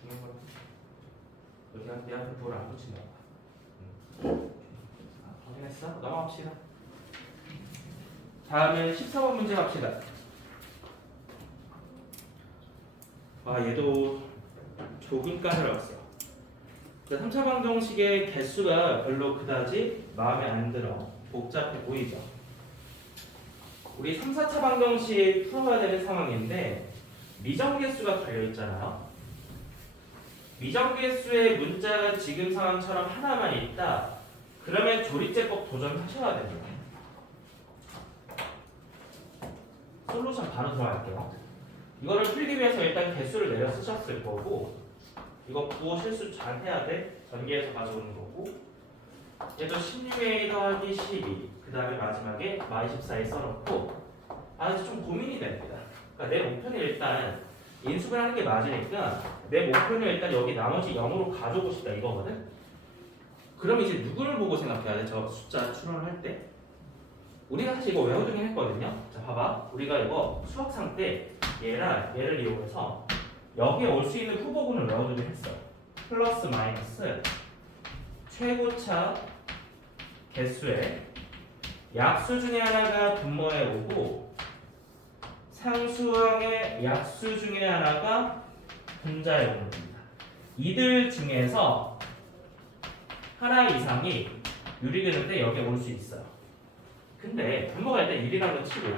중요한 건 여기가 내 앞에 볼을 안 붙인다. 확인했어? 넘어갑시다. 다음에 14번 문제 갑시다. 얘도 조금 까다로웠어요. 3차 방정식의 개수가 별로 그다지 마음에 안 들어. 복잡해 보이죠? 우리 3, 4차 방정식 풀어야 되는 상황인데 미정개수가 달려있잖아요. 미정개수의 문자가 지금 상황처럼 하나만 있다. 그러면 조리제법 도전하셔야 됩니다. 솔루션 바로 들어갈게요. 이거를 풀기 위해서 일단 개수를 내려 쓰셨을 거고 이거 부호 실수 잘 해야 돼. 전개해서 가져오는 거고 얘도 16a 더하기 12 그 다음에 마지막에 -14에 써놓고 이제 좀 고민이 됩니다. 그러니까 내 목표는 일단 인수분 하는 게 맞으니까 내 목표는 일단 여기 나머지 0으로 가져오고 싶다 이거거든. 그럼 이제 누구를 보고 생각해야 돼? 저 숫자 추론을 할 때 우리가 사실 이거 외워두긴 했거든요. 자 봐봐, 우리가 이거 수학상 때 얘를 이용해서 여기에 올 수 있는 후보군을 외워두긴 했어요. 플러스 마이너스 최고차 개수의 약수 중에 하나가 분모에 오고 상수항의 약수 중에 하나가 분자에 오는 겁니다. 이들 중에서 하나 이상이 유리되는데 여기에 올 수 있어요. 근데 분모가 일단 1이라는 거 치고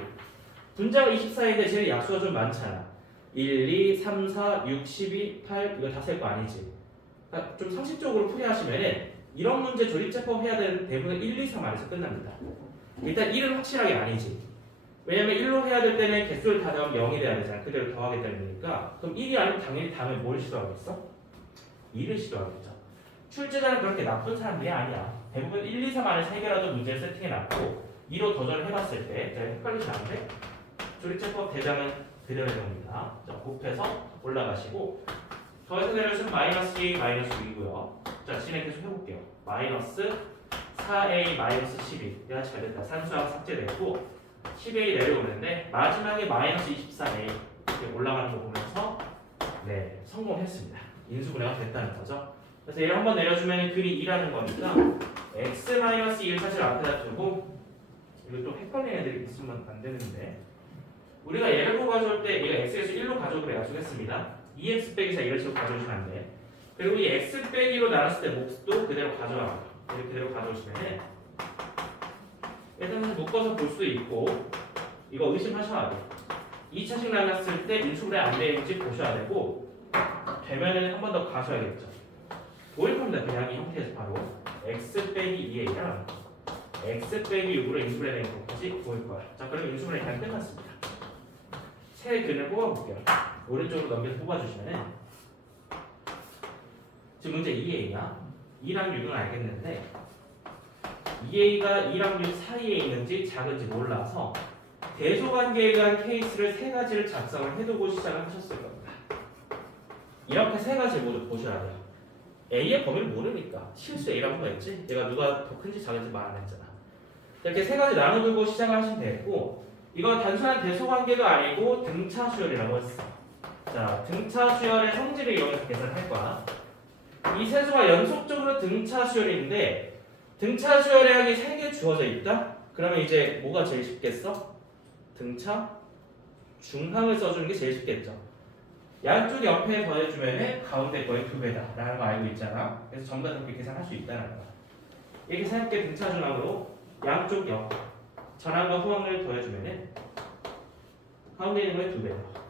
분자가 24인데 제일 약수가 좀 많잖아. 1, 2, 3, 4, 6, 12, 8 이거 다 쓸 거 아니지? 그러니까 좀 상식적으로 풀이하시면 이런 문제 조립제법 해야 되는 대부분 1, 2, 3 안에서 끝납니다. 일단 1은 확실하게 아니지. 왜냐면 1로 해야 될 때는 개수를 다 더하면 0이 돼야 되잖아. 그대로 더하기 때문이니까. 그럼 1이 아니면 당연히 다음에 뭘 시도하겠어? 2를 시도하겠죠. 출제자는 그렇게 나쁜 사람들이 아니야. 대부분 1, 2, 3 안에서 해결하던 문제를 세팅해놨고 2로 도전을 해봤을 때 헷갈리시면 안 돼? 조립제법 대장은 그대로 해봅니다. 자, 곱해서 올라가시고 더해서 내려주면 -2, -6이고요. 자, 진행 계속 해볼게요. -4a, -12 얘가 잘 됐다. 산수항 삭제됐고 10a 내려오는데 마지막에 -24a 이렇게 올라가는 거 보면서 네, 성공했습니다. 인수분해가 됐다는 거죠. 그래서 얘를 한번 내려주면 글이 2라는 거니까 x-1 사실 앞에다 두고 이거 좀 헷갈리는 애들이 있으면 안 되는데 우리가 얘를 보고 가져올 때 얘가 x에서 1로 가져오기로 약속했습니다. 2x 빼기 4 이런 식으로 가져오시면 안 돼. 그리고 이 x 빼기로 나눴을 때 몫도 그대로 가져와요. 이렇게 그대로 가져오시면 일단 묶어서 볼 수도 있고 이거 의심하셔야 돼. 2차식 나눴을 때 인수분해 안 되는지 보셔야 되고 되면은 한 번 더 가셔야겠죠. 보일 겁니다. 그냥 이 형태에서 바로 x 빼기 2a랑 x 빼기 6으로 인수분해 되는 것까지 보일 거야. 자, 그럼 인수분해 그냥 끝났습니다. 세 근을 뽑아볼게요. 오른쪽으로 넘겨서 뽑아주시면은 지금 문제 2a야. 2랑 6은 알겠는데 2a가 2랑 6 사이에 있는지 작은지 몰라서 대소관계에 관한 케이스를 세 가지를 작성을 해두고 시작을 하셨을 겁니다. 이렇게 세 가지 모두 보셔야 돼요. a의 범위를 모르니까 실수 a라고 했지? 내가 누가 더 큰지 작은지 말 안 했잖아. 이렇게 세 가지 나눠두고 시작을 하시면 되겠고 이건 단순한 대소 관계도 아니고 등차 수열이라고 했어. 자, 등차 수열의 성질을 이용해서 계산할 거야. 이 세수가 연속적으로 등차 수열인데 등차 수열의 항이 3개 주어져 있다? 그러면 이제 뭐가 제일 쉽겠어? 등차 중항을 써주는 게 제일 쉽겠죠. 양쪽 옆에 더해주면 가운데 거의 2배다 라는 거 알고 있잖아. 그래서 전부 다 그렇게 계산할 수 있다는 거야. 이렇게 새롭게 등차 중항으로 양쪽 옆 전항과 후항을 더해주면 가운데 있는 거의 2배다.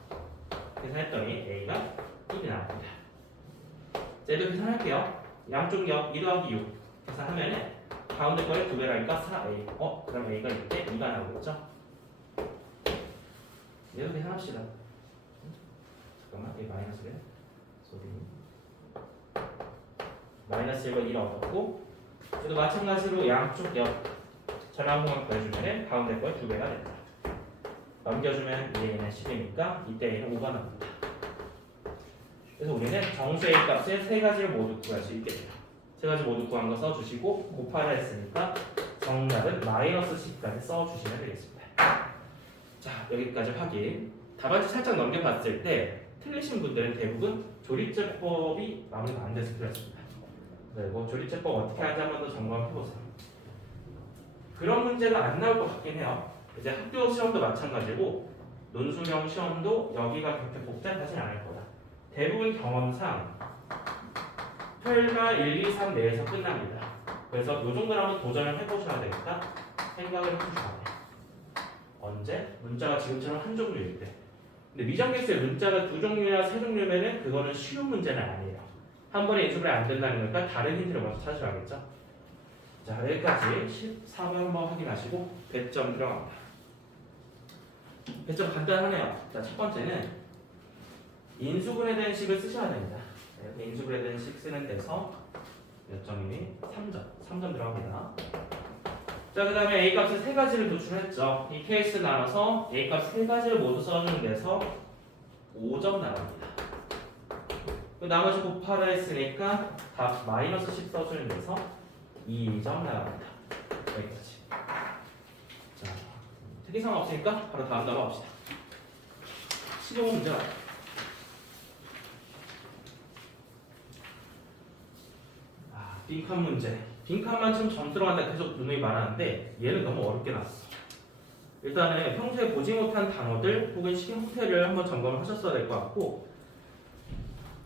계산했더니 A가 1이 나옵니다. 자, 얘도 계산할게요. 양쪽 옆 2 더하기 6 계산하면 가운데 거의 2배라니까 4A. 그럼 A가 이때 2가 나오겠죠? 얘도 계산합시다. 잠깐만, A 마이너스래. 소리. 마이너스 1과 1을 얻었고, 얘도 마찬가지로 양쪽 옆 전항후항 더해주면 가운데 거의 2배가 된다. 넘겨주면 2A는 10이니까 이때 A는 5가 나옵니다. 그래서 우리는 정수 A 값의 세 가지를 모두 구할 수 있게 됩니다. 세 가지 모두 구한 거 써주시고 곱하라 했으니까 정답은 마이너스 10까지 써주시면 되겠습니다. 자, 여기까지 확인. 답안지 살짝 넘겨봤을 때 틀리신 분들은 대부분 조립제법이 마무리가 안 돼서 그렇습니다. 그리고 조립제법 어떻게 하는지 한 번 더 점검해보세요. 그런 문제가 안 나올 것 같긴 해요. 이제 학교 시험도 마찬가지고 논술형 시험도 여기가 그렇게 복잡하진 않을 거다. 대부분 경험상 혈과 1, 2, 3 내에서 끝납니다. 그래서 이 정도는 한번 도전을 해보셔야 되겠다 생각을 해주셔야 돼요. 언제? 문자가 지금처럼 한 종류일 때. 근데 미정계수의 문자가 2종류나 3종류면은 그거는 쉬운 문제는 아니에요. 한 번에 인수분해 안 된다는 거니까 다른 힌트를 먼저 찾으셔야겠죠. 자, 여기까지 14번 한번 확인하시고 배점 들어갑니다. 배점 간단하네요. 자, 첫 번째는 인수분해된 식을 쓰셔야 됩니다. 이렇게 인수분해된 식 쓰는 데서 몇 점이니? 3점. 3점 들어갑니다. 자, 그 다음에 A 값을 세 가지를 도출했죠. 이 케이스 나눠서 A 값 세 가지를 모두 써주는 데서 5점 나갑니다. 그 나머지 곱하라 했으니까 답 마이너스 10 써주는 데서 2점 나갑니다. 여기까지. 자, 특이사항 없으니까 바로 다음 넘어갑시다. 15번 문제 가요. 빈칸 문제. 빈칸만 좀 점수로 간다 계속 누누이 말하는데 얘는 너무 어렵게 나왔어. 일단은 평소에 보지 못한 단어들 혹은 식 형태를 한번 점검을 하셨어야 될 것 같고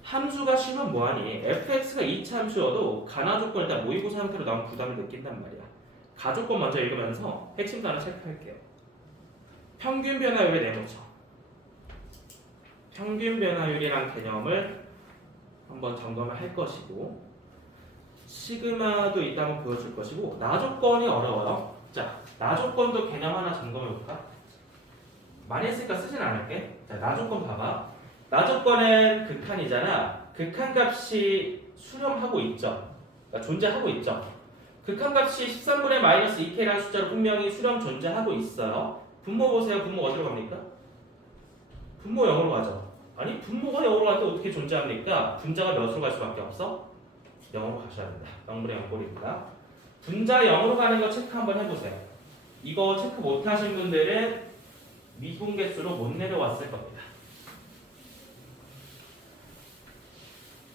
함수가 쉬면 뭐하니? fx가 2차 함수여도 가나 조건 일단 모의고사 형태로 나온 부담을 느낀단 말이야. 가조건 먼저 읽으면서 핵심 단어 체크할게요. 평균 변화율의 내놓죠. 평균 변화율이란 개념을 한번 점검을 할 것이고 시그마도 이따 한번 보여줄 것이고 나조건이 어려워요. 자, 나조건도 개념 하나 점검해볼까? 많이 했으니까 쓰진 않을게. 자, 나조건 봐봐. 나조건은 극한이잖아. 극한값이 수렴하고 있죠. 그러니까 존재하고 있죠. 극한값이 13분의 마이너스 2k라는 숫자로 분명히 수렴 존재하고 있어요. 분모 보세요. 분모 어디로 갑니까? 분모 0으로 가죠. 아니 분모가 0으로 갈 때 어떻게 존재합니까? 분자가 몇으로 갈 수밖에 없어? 0으로 가셔야 된다. 0분의 0꼴입니다. 분자 0으로 가는 거 체크 한번 해보세요. 이거 체크 못하신 분들은 미분계수로 못 내려왔을 겁니다.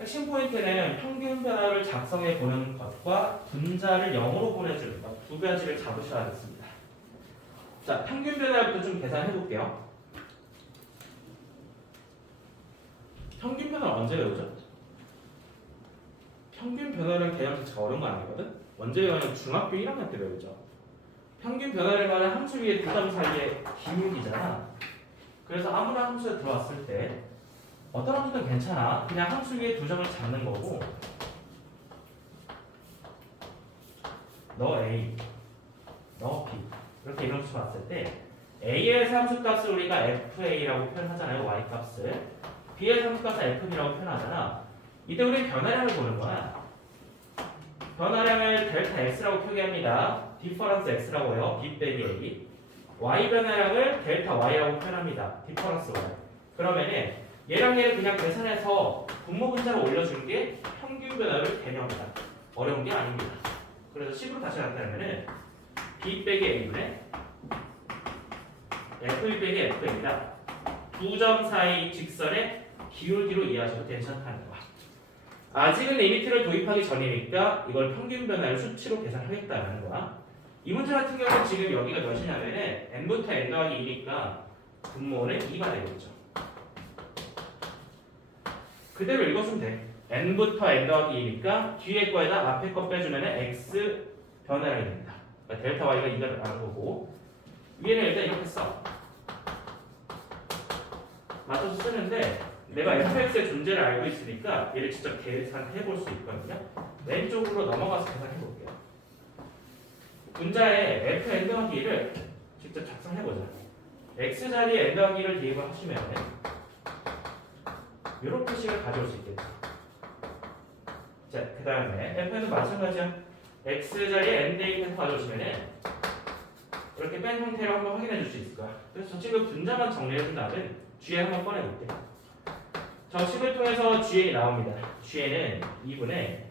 핵심 포인트는 평균 변화를 작성해 보는 것과 분자를 0으로 보내주는 것 두 가지를 잡으셔야겠습니다. 자, 평균 변화부터 좀 계산해 볼게요. 평균 변화 언제 배우죠? 평균 변화라는 개념 자체가 어려운 거 아니거든? 언제 배우냐면 중학교 1학년 때 배우죠. 평균 변화를 말하는 함수 위에 두 점 사이에 기울기잖아. 그래서 아무나 함수에 들어왔을 때 어떤 함수든 괜찮아. 그냥 함수 위에 두 점을 잡는 거고 너 A, 너 B 이렇게 이런 수 봤을 때 A의 함수값을 우리가 FA라고 표현하잖아요. Y값을 B의 함수값을 FB라고 표현하잖아. 이때 우리는 변화량을 보는 거야. 변화량을 델타 X라고 표기합니다. 디퍼런스 X라고 해요. B 빼기 A. Y 변화량을 델타 Y라고 표현합니다. 디퍼런스 Y. 그러면은 얘랑 얘를 그냥 계산해서 분모 분자로 올려준 게 평균 변화율 개념이다. 어려운 게 아닙니다. 그래서 식으로 다시 간다면은 B 빼기 A분의 F1 빼기 F입니다. 두 점 사이 직선의 기울기로 이해하셔도 괜찮다는 거야. 아직은 리미트를 도입하기 전이니까 이걸 평균 변화를 수치로 계산하겠다는 거야. 이 문제 같은 경우는 지금 여기가 몇이냐면은 n부터 n 더하기 2니까 분모는 2가 되겠죠. 그대로 읽어주면 돼. n부터 n 더하기 2니까 뒤에 거에다 앞에 거 빼주면 x 변화량이 됩니다. 그러니까 델타 y가 2가 나는 거고 위에는 일단 이렇게 써. 맞춰서 쓰는데 내가 fx의 존재를 알고 있으니까 얘를 직접 계산해 볼 수 있거든요. 왼쪽으로 넘어가서 계산해 볼게요. 분자에 fn 더하기 2를 직접 작성해 보자. x 자리에 n 더하기 2를 대입을 하시면 이렇게 식을 가져올 수 있겠죠. 자, 그 다음에 fn도 마찬가지야. x 자리에 n 대입해서 가져오시면 이렇게 뺀 형태로 한번 확인해 줄 수 있을 거야. 그래서 저 식을 분자만 정리해 준 다음에 gn 한번 꺼내 볼게. 저 식을 통해서 gn이 나옵니다. gn은 2분의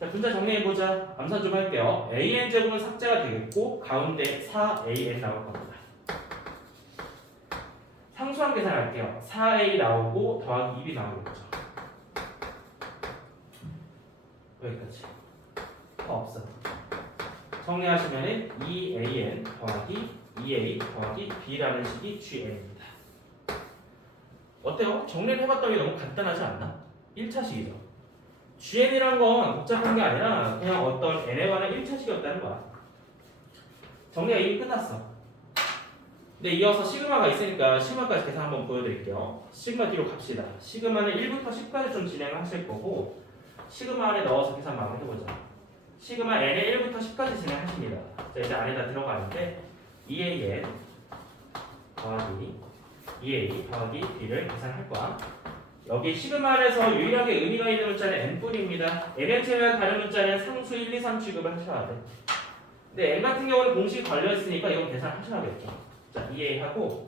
자, 분자 정리해 보자. 암산 좀 할게요. an 제곱은 삭제가 되겠고 가운데 4an 나올 겁니다. 상수항 계산할게요. 4a 나오고 더하기 2b 나오겠죠. 여기까지. 없어. 정리하시면은 2an 더하기 2a 더하기 b라는 식이 gn입니다. 어때요? 정리를 해봤더니 너무 간단하지 않나? 1차식이죠. gn이란 건 복잡한 게 아니라 그냥 어떤 n에 관한 1차식이었다는 거야. 정리가 이미 끝났어. 근데 이어서 시그마가 있으니까 시그마까지 계산 한번 보여드릴게요. 시그마 뒤로 갑시다. 시그마는 1부터 10까지 좀 진행을 하실 거고 시그마 안에 넣어서 계산 마무리 해보자. 시그마 n의 1부터 10까지 진행하십니다. 자, 이제 안에다 들어가는데 2an 더하기 2a 더하기 b를 계산할 거야. 여기 시그마에서 유일하게 의미가 있는 문자는 n뿐입니다. n을 제외한 다른 문자는 상수 1, 2, 3 취급을 하셔야 돼. 근데 n 같은 경우는 공식이 걸려있으니까 이건 계산하셔야겠죠. 자, 2a 하고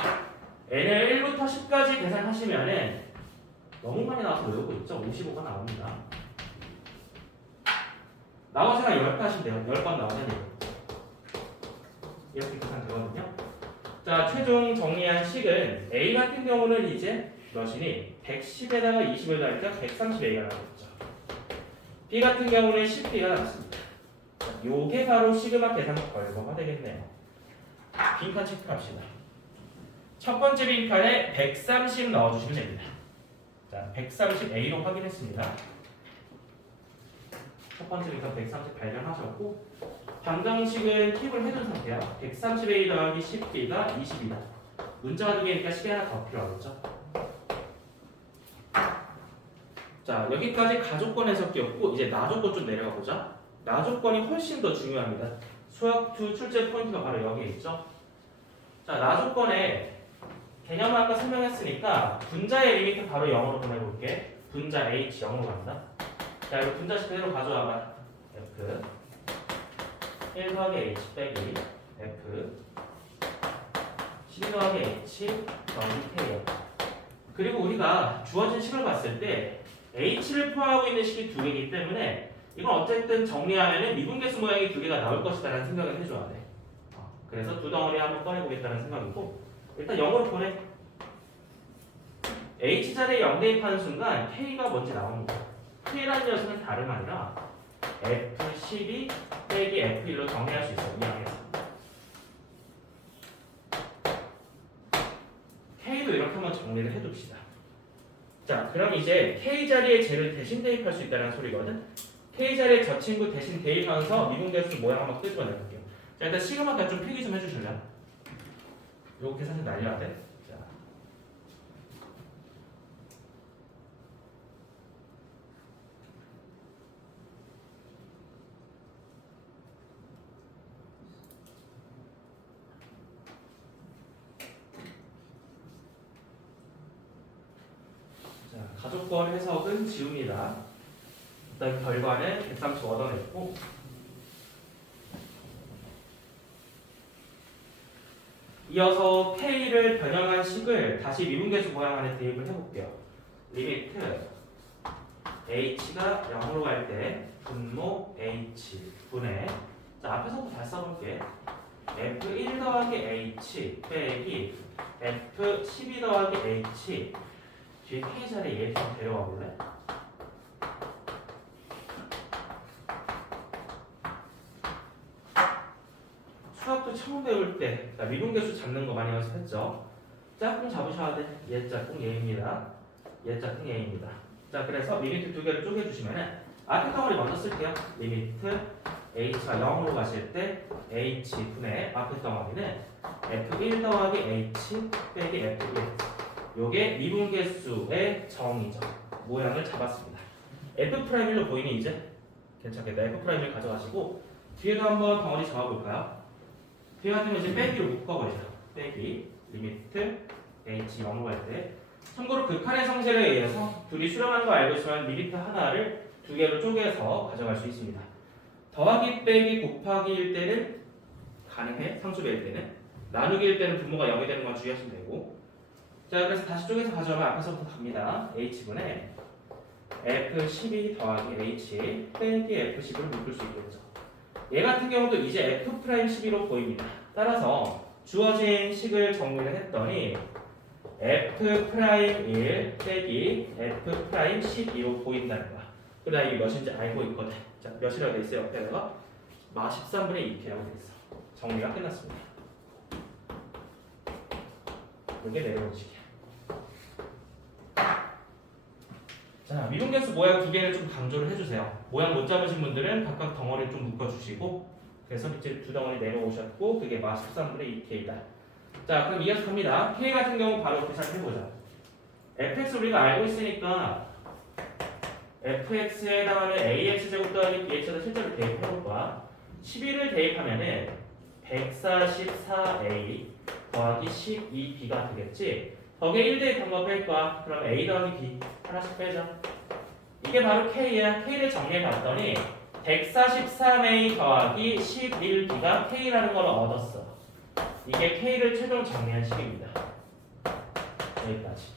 n을 1부터 10까지 계산하시면은 너무 많이 나와서 외우고 있죠? 55가 나옵니다. 나머지가 10번 하시면 돼요. 10번 나오면 이렇게 계산되거든요. 자, 최종 정리한 식은 A 같은 경우는 이제 몇이니? 110에다가 20을 더하니까 130A가 나왔죠. B 같은 경우는 10B가 나왔습니다. 요게 바로 시그마 계산 결과가 되겠네요. 빈칸 체크합시다. 첫 번째 빈칸에 130 넣어주시면 됩니다. 자, 130A로 확인했습니다. 첫 번째 빈칸 130 발견하셨고 방정식은 킵을 해둔 상태야. 130A 더하기 10B가 20이다. 문자가 두 개니까 식이 하나 더 필요하겠죠. 자, 여기까지 가조건 해석이었고 이제 나조건 좀 내려가 보자. 나조건이 훨씬 더 중요합니다. 수학2 출제 포인트가 바로 여기에 있죠. 자, 나조건에 개념을 아까 설명했으니까 분자의 리미트 바로 0으로 보내볼게. 분자 h 0으로 간다. 자, 이거 분자식 그대로 가져와봐. f 1 더하기 h 빼기 f 12 더하기 h 더하기 k. 그리고 우리가 주어진 식을 봤을 때 h를 포함하고 있는 식이 두 개이기 때문에 이건 어쨌든 정리하면은 미분계수 모양이 두 개가 나올 것이다라는 생각을 해줘야 돼. 그래서 두 덩어리 한번 꺼내보겠다는 생각이고 일단 0으로 보내. h자리에 0 대입하는 순간 k가 뭔지 나옵니다. k라는 녀석은 다름 아니라 f12 빼기 f1로 정리할 수 있어요. 이 안에서. k도 이렇게 한번 정리를 해둡시다. 자, 그럼 이제 k자리에 쟤를 대신 대입할 수 있다는 소리거든. k자리에 저 친구 대신 대입하면서 미분계수 모양 한번 끄집어내볼게요. 자, 일단 시그마 다 좀 필기 좀 해주실래요? 요거 계산 좀 날려야 돼. 자. 자, 가족권 해석은 지웁니다. 일단 결과는 130 얻어냈고 이어서 K를 변형한 식을 다시 미분계수 모양 안에 대입을 해볼게요. 리미트 H가 0으로 갈 때 분모 H 분의 자 앞에서부터 다 써볼게. F1 더하기 H 빼기 F12 더하기 H 뒤에 K 자리에 얘 좀 데려와 볼래? 수학도 처음 배울 때 미분계수 잡는 거 많이 연습했죠? 짝꿍 잡으셔야 돼. 얘 짝꿍 얘입니다. 얘 짝꿍 얘입니다. 자, 그래서 리미트 두 개를 쪼개주시면은 앞에 덩어리 먼저 쓸게요. 리미트 h가 0으로 가실 때 h분의 앞에 덩어리는 f1 더하기 h 빼기 f1. 요게 미분계수의 정의죠. 모양을 잡았습니다. f'1로 보이니 이제? 괜찮겠다. f'1을 가져가시고 뒤에도 한번 덩어리 잡아볼까요? 뒤에 같은 거 이제 빼기로 묶어버리죠. 빼기 리미트 h 0으로 갈 때 참고로 극한의 성질에 의해서 둘이 수렴하는 거 알고 있으면 리미트 하나를 두 개로 쪼개서 가져갈 수 있습니다. 더하기 빼기 곱하기일 때는 가능해. 상수배일 때는. 나누기일 때는 분모가 0이 되는 건 주의하시면 되고. 자, 그래서 다시 쪼개서 가져가면 앞에서부터 갑니다. h분의 f12 더하기 h 빼기 f10을 묶을 수 있겠죠. 얘 같은 경우도 이제 f'12로 보입니다. 따라서 주어진 식을 정리를 했더니 f'1 빼기 f'12로 보인다는 거야. 그래, 이게 몇인지 알고 있거든. 자, 몇이라고 돼 있어요? 옆에다가 마 13분의 2p라고 돼 있어. 정리가 끝났습니다. 이게 내려오시게. 자, 미분계수 모양 두 개를 좀 강조를 해주세요. 모양 못 잡으신 분들은 각각 덩어리를 좀 묶어주시고, 그래서 밑에 두 덩어리 내려오셨고, 그게 마 13분의 2k다. 자, 그럼 이어서 갑니다. k 같은 경우 바로 계산해보자. fx 우리가 알고 있으니까 fx에 해당하는 ax제곱 더하기 bx에다 실제로 대입해볼 거야. 11을 대입하면은 144a 더하기 12b가 되겠지. 거기에 1 대입한 거 뺄 거야. 그럼 a 더하기 b 하나씩 빼자. 이게 바로 k야. k를 정리해봤더니 143a 더하기 11b가 k라는 걸 얻었어. 이게 k를 최종 정리한 식입니다. 여기까지.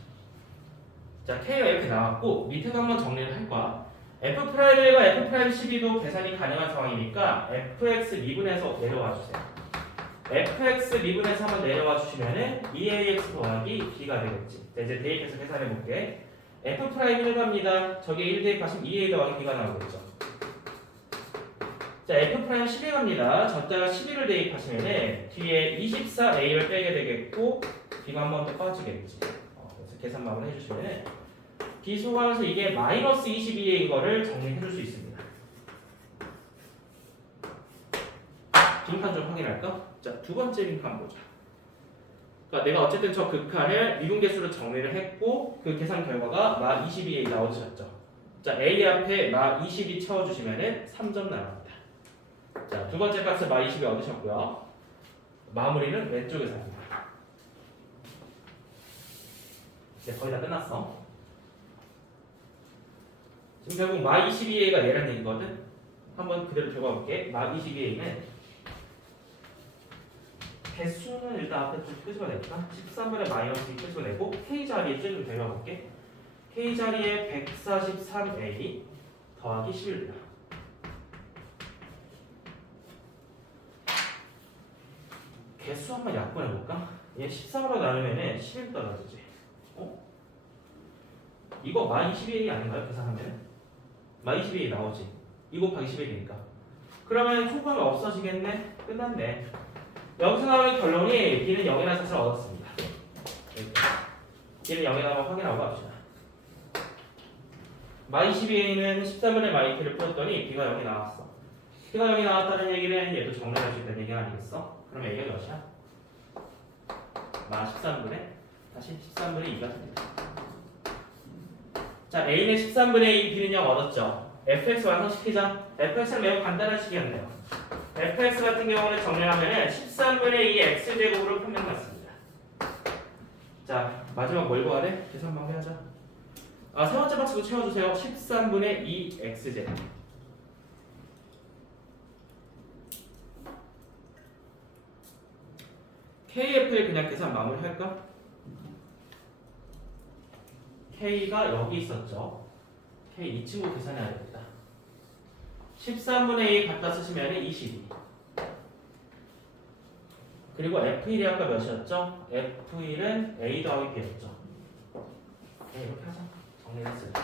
자, k가 이렇게 나왔고 밑에도 한번 정리를 할 거야. f'1과 f'12도 계산이 가능한 상황이니까 fx 미분해서 내려와 주세요. fx 미분해서 한번 내려와 주시면은 2ax 더하기 b가 되겠지. 자, 이제 대입해서 계산해 볼게. f'1 갑니다. 저게 1 대입하시면 2a 더하기 b가 나오겠죠. 자, f'12 갑니다. 저자가 11을 대입하시면은 뒤에 24a를 빼게 되겠고 b가 한 번 더 빠지겠지. 그래서 계산 마무리 해주시면은 비소하면서 이게 마이너스 22인 거를 정리해 줄 수 있습니다. 빈칸 좀 확인할까? 자, 두 번째 빈칸 보자. 그러니까 내가 어쨌든 저 극한을 미분계수로 정리를 했고 그 계산 결과가 마 22에 나오셨죠. 자, a 앞에 마 22 채워주시면은 3점 나옵니다. 자, 두 번째 값을 마 20이 얻으셨고요. 마무리는 왼쪽에서 합니다. 네, 거의 다 끝났어. 지금 결국 마 22a가 얘라는 얘기거든. 한번 그대로 적어볼게. 마 22a는 개수는 일단 앞에 좀 끄집어낼까? 13분의 마이너스 2 끄집어내고 k 자리에 좀 데려와볼게. k 자리에 143a 더하기 11이야. 개수 한번 약분해볼까? 얘 13으로 나누면 11 떨어지지. 이거 마 22a 아닌가요? 계산하면? 마 22a 나오지. 2 곱하기 11이니까. 그러면 총합이 없어지겠네? 끝났네. 여기서 나오는 결론이 b는 0이라는 사실을 얻었습니다. b는 0이라는 걸 확인하고 갑시다. 마 22a는 13분의 마 2p를 풀었더니 b가 0이 나왔어. b가 0이 나왔다는 얘기는 얘도 정리할 수 있다는 얘기가 아니겠어? 그럼 a가 몇이야? 마 13분의 다시 13분의 2가 됩니다. 자, a는 13분의 2, b는 0 얻었죠. fx 완성시키자. fx는 매우 간단한 식이었네요. fx 같은 경우는 정리하면 13분의 2 x제곱으로 표현났습니다. 자, 마지막 뭘 구하래? 계산 마무리하자. 세 번째 박스도 채워주세요. 13분의 2 x제곱. kf에 그냥 계산 마무리할까? k가 여기 있었죠. k 이 친구 계산해야 됩니다. 13분의 2 갖다 쓰시면 22. 그리고 F1이 아까 몇이었죠? F1은 A 더하기 B였죠. 네, 이렇게 하자. 정리했을 때.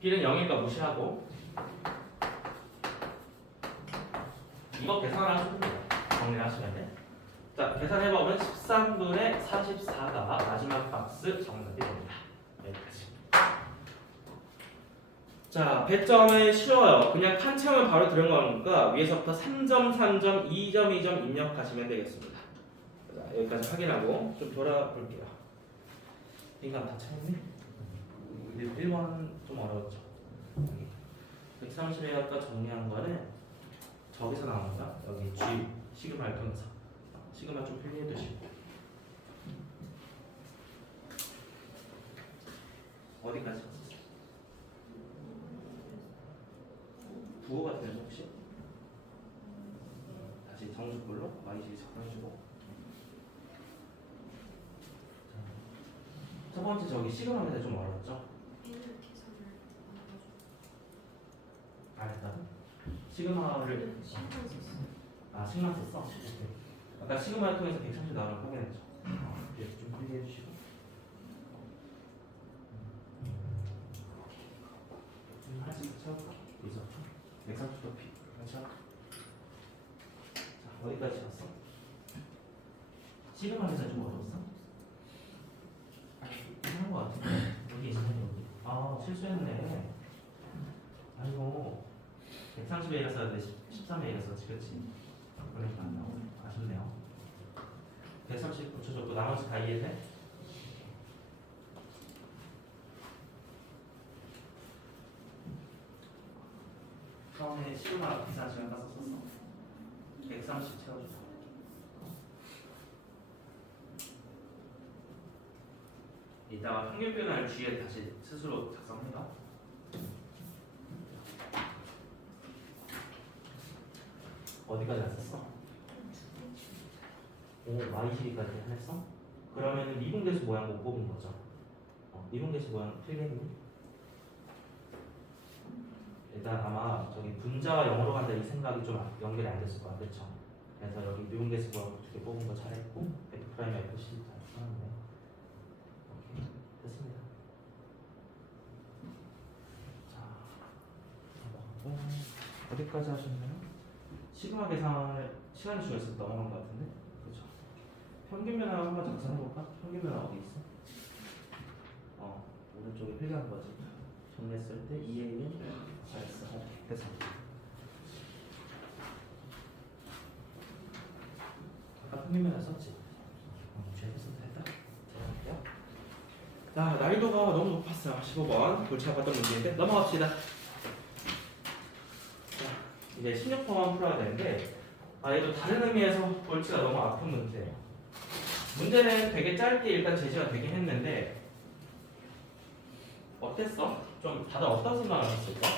B는 0이니까 무시하고 이거 계산을 하시면 돼요. 정리를 하시면 돼. 자, 계산해보면 13분의 44가 마지막 박스 정답이 됩니다. 여기까지. 자, 배점은 쉬워요. 그냥 칸 채우면 바로 들어가는 거니까 위에서부터 3점, 3점, 2점, 2점 입력하시면 되겠습니다. 자, 여기까지 확인하고 좀 돌아볼게요. 인간 다 채웠네? 1번 좀 어려웠죠. 130에 아까 정리한 거는 저기서 나온 거야. 여기 G, 시그마를 통해서. 시그마 좀 필기해 두시고. 어디까지? 부호가 되는 혹시? 다시 정수꼴로 y식 접근해주고. 첫 번째 저기 시그마인데 좀 어렵죠? 안 했다고? 시그마를 아 시그마 썼어? 오케이. 아까 시그마를 통해서 130 나오는 거 확인했죠? 그래서 좀 필기해 주시고. 하나씩 채울까? 여기서 130도 피 채울까? 자 어디까지 왔어? 시그마 계산 좀 어려웠어? 이상한 거 같은데 여기 있네 여기. 아 실수했네. 아이고 130에 이랬어야 돼. 13에 이랬었지 그치? 그러니까 안 나오네. 아쉽네요. 130 붙여줬고 나머지 다 이해돼? 처음에 시그마 계산 시간 가서 썼어. 130 채워주자. 이따가 평균 변화를 주위에 다시 스스로 작성해봐. 어디까지 왔었어? 오, y시리까지 했어? 그러면 미분계수 모양 못 뽑은 거죠? 미분계수 모양 필겠니? 일단 아마 저기 분자와 영어로 간다 이 생각이 좀 연결이 안 됐을 거야, 그렇죠? 그래서 여기 미분계수 모양 두 개 뽑은 거 잘했고 F 프라임 FC 잘 써놨네. 오케이, 됐습니다. 자, 어디까지 하셨나요? 시그마 계산을 시간이 주어서 넘어간 것 같은데, 그렇죠? 평균 변화 한번 작성해볼까? 평균 변화 어디 있어? 오른쪽에 필요한 거지. 정리했을 때 2A는 잘했어. 됐어. 아까 평균 변화 썼지? 죄송해서 됐다. 들어갈게요. 자, 난이도가 너무 높았어요. 15번 골치 아팠던 문제인데 넘어갑시다. 자, 이제 16번만 풀어야 되는데 얘도 다른 의미에서 골치가 너무 아픈 문제예요. 문제는 되게 짧게 일단 제시가 되긴 했는데 어땠어? 좀 다들 어떤 생각을 했을까?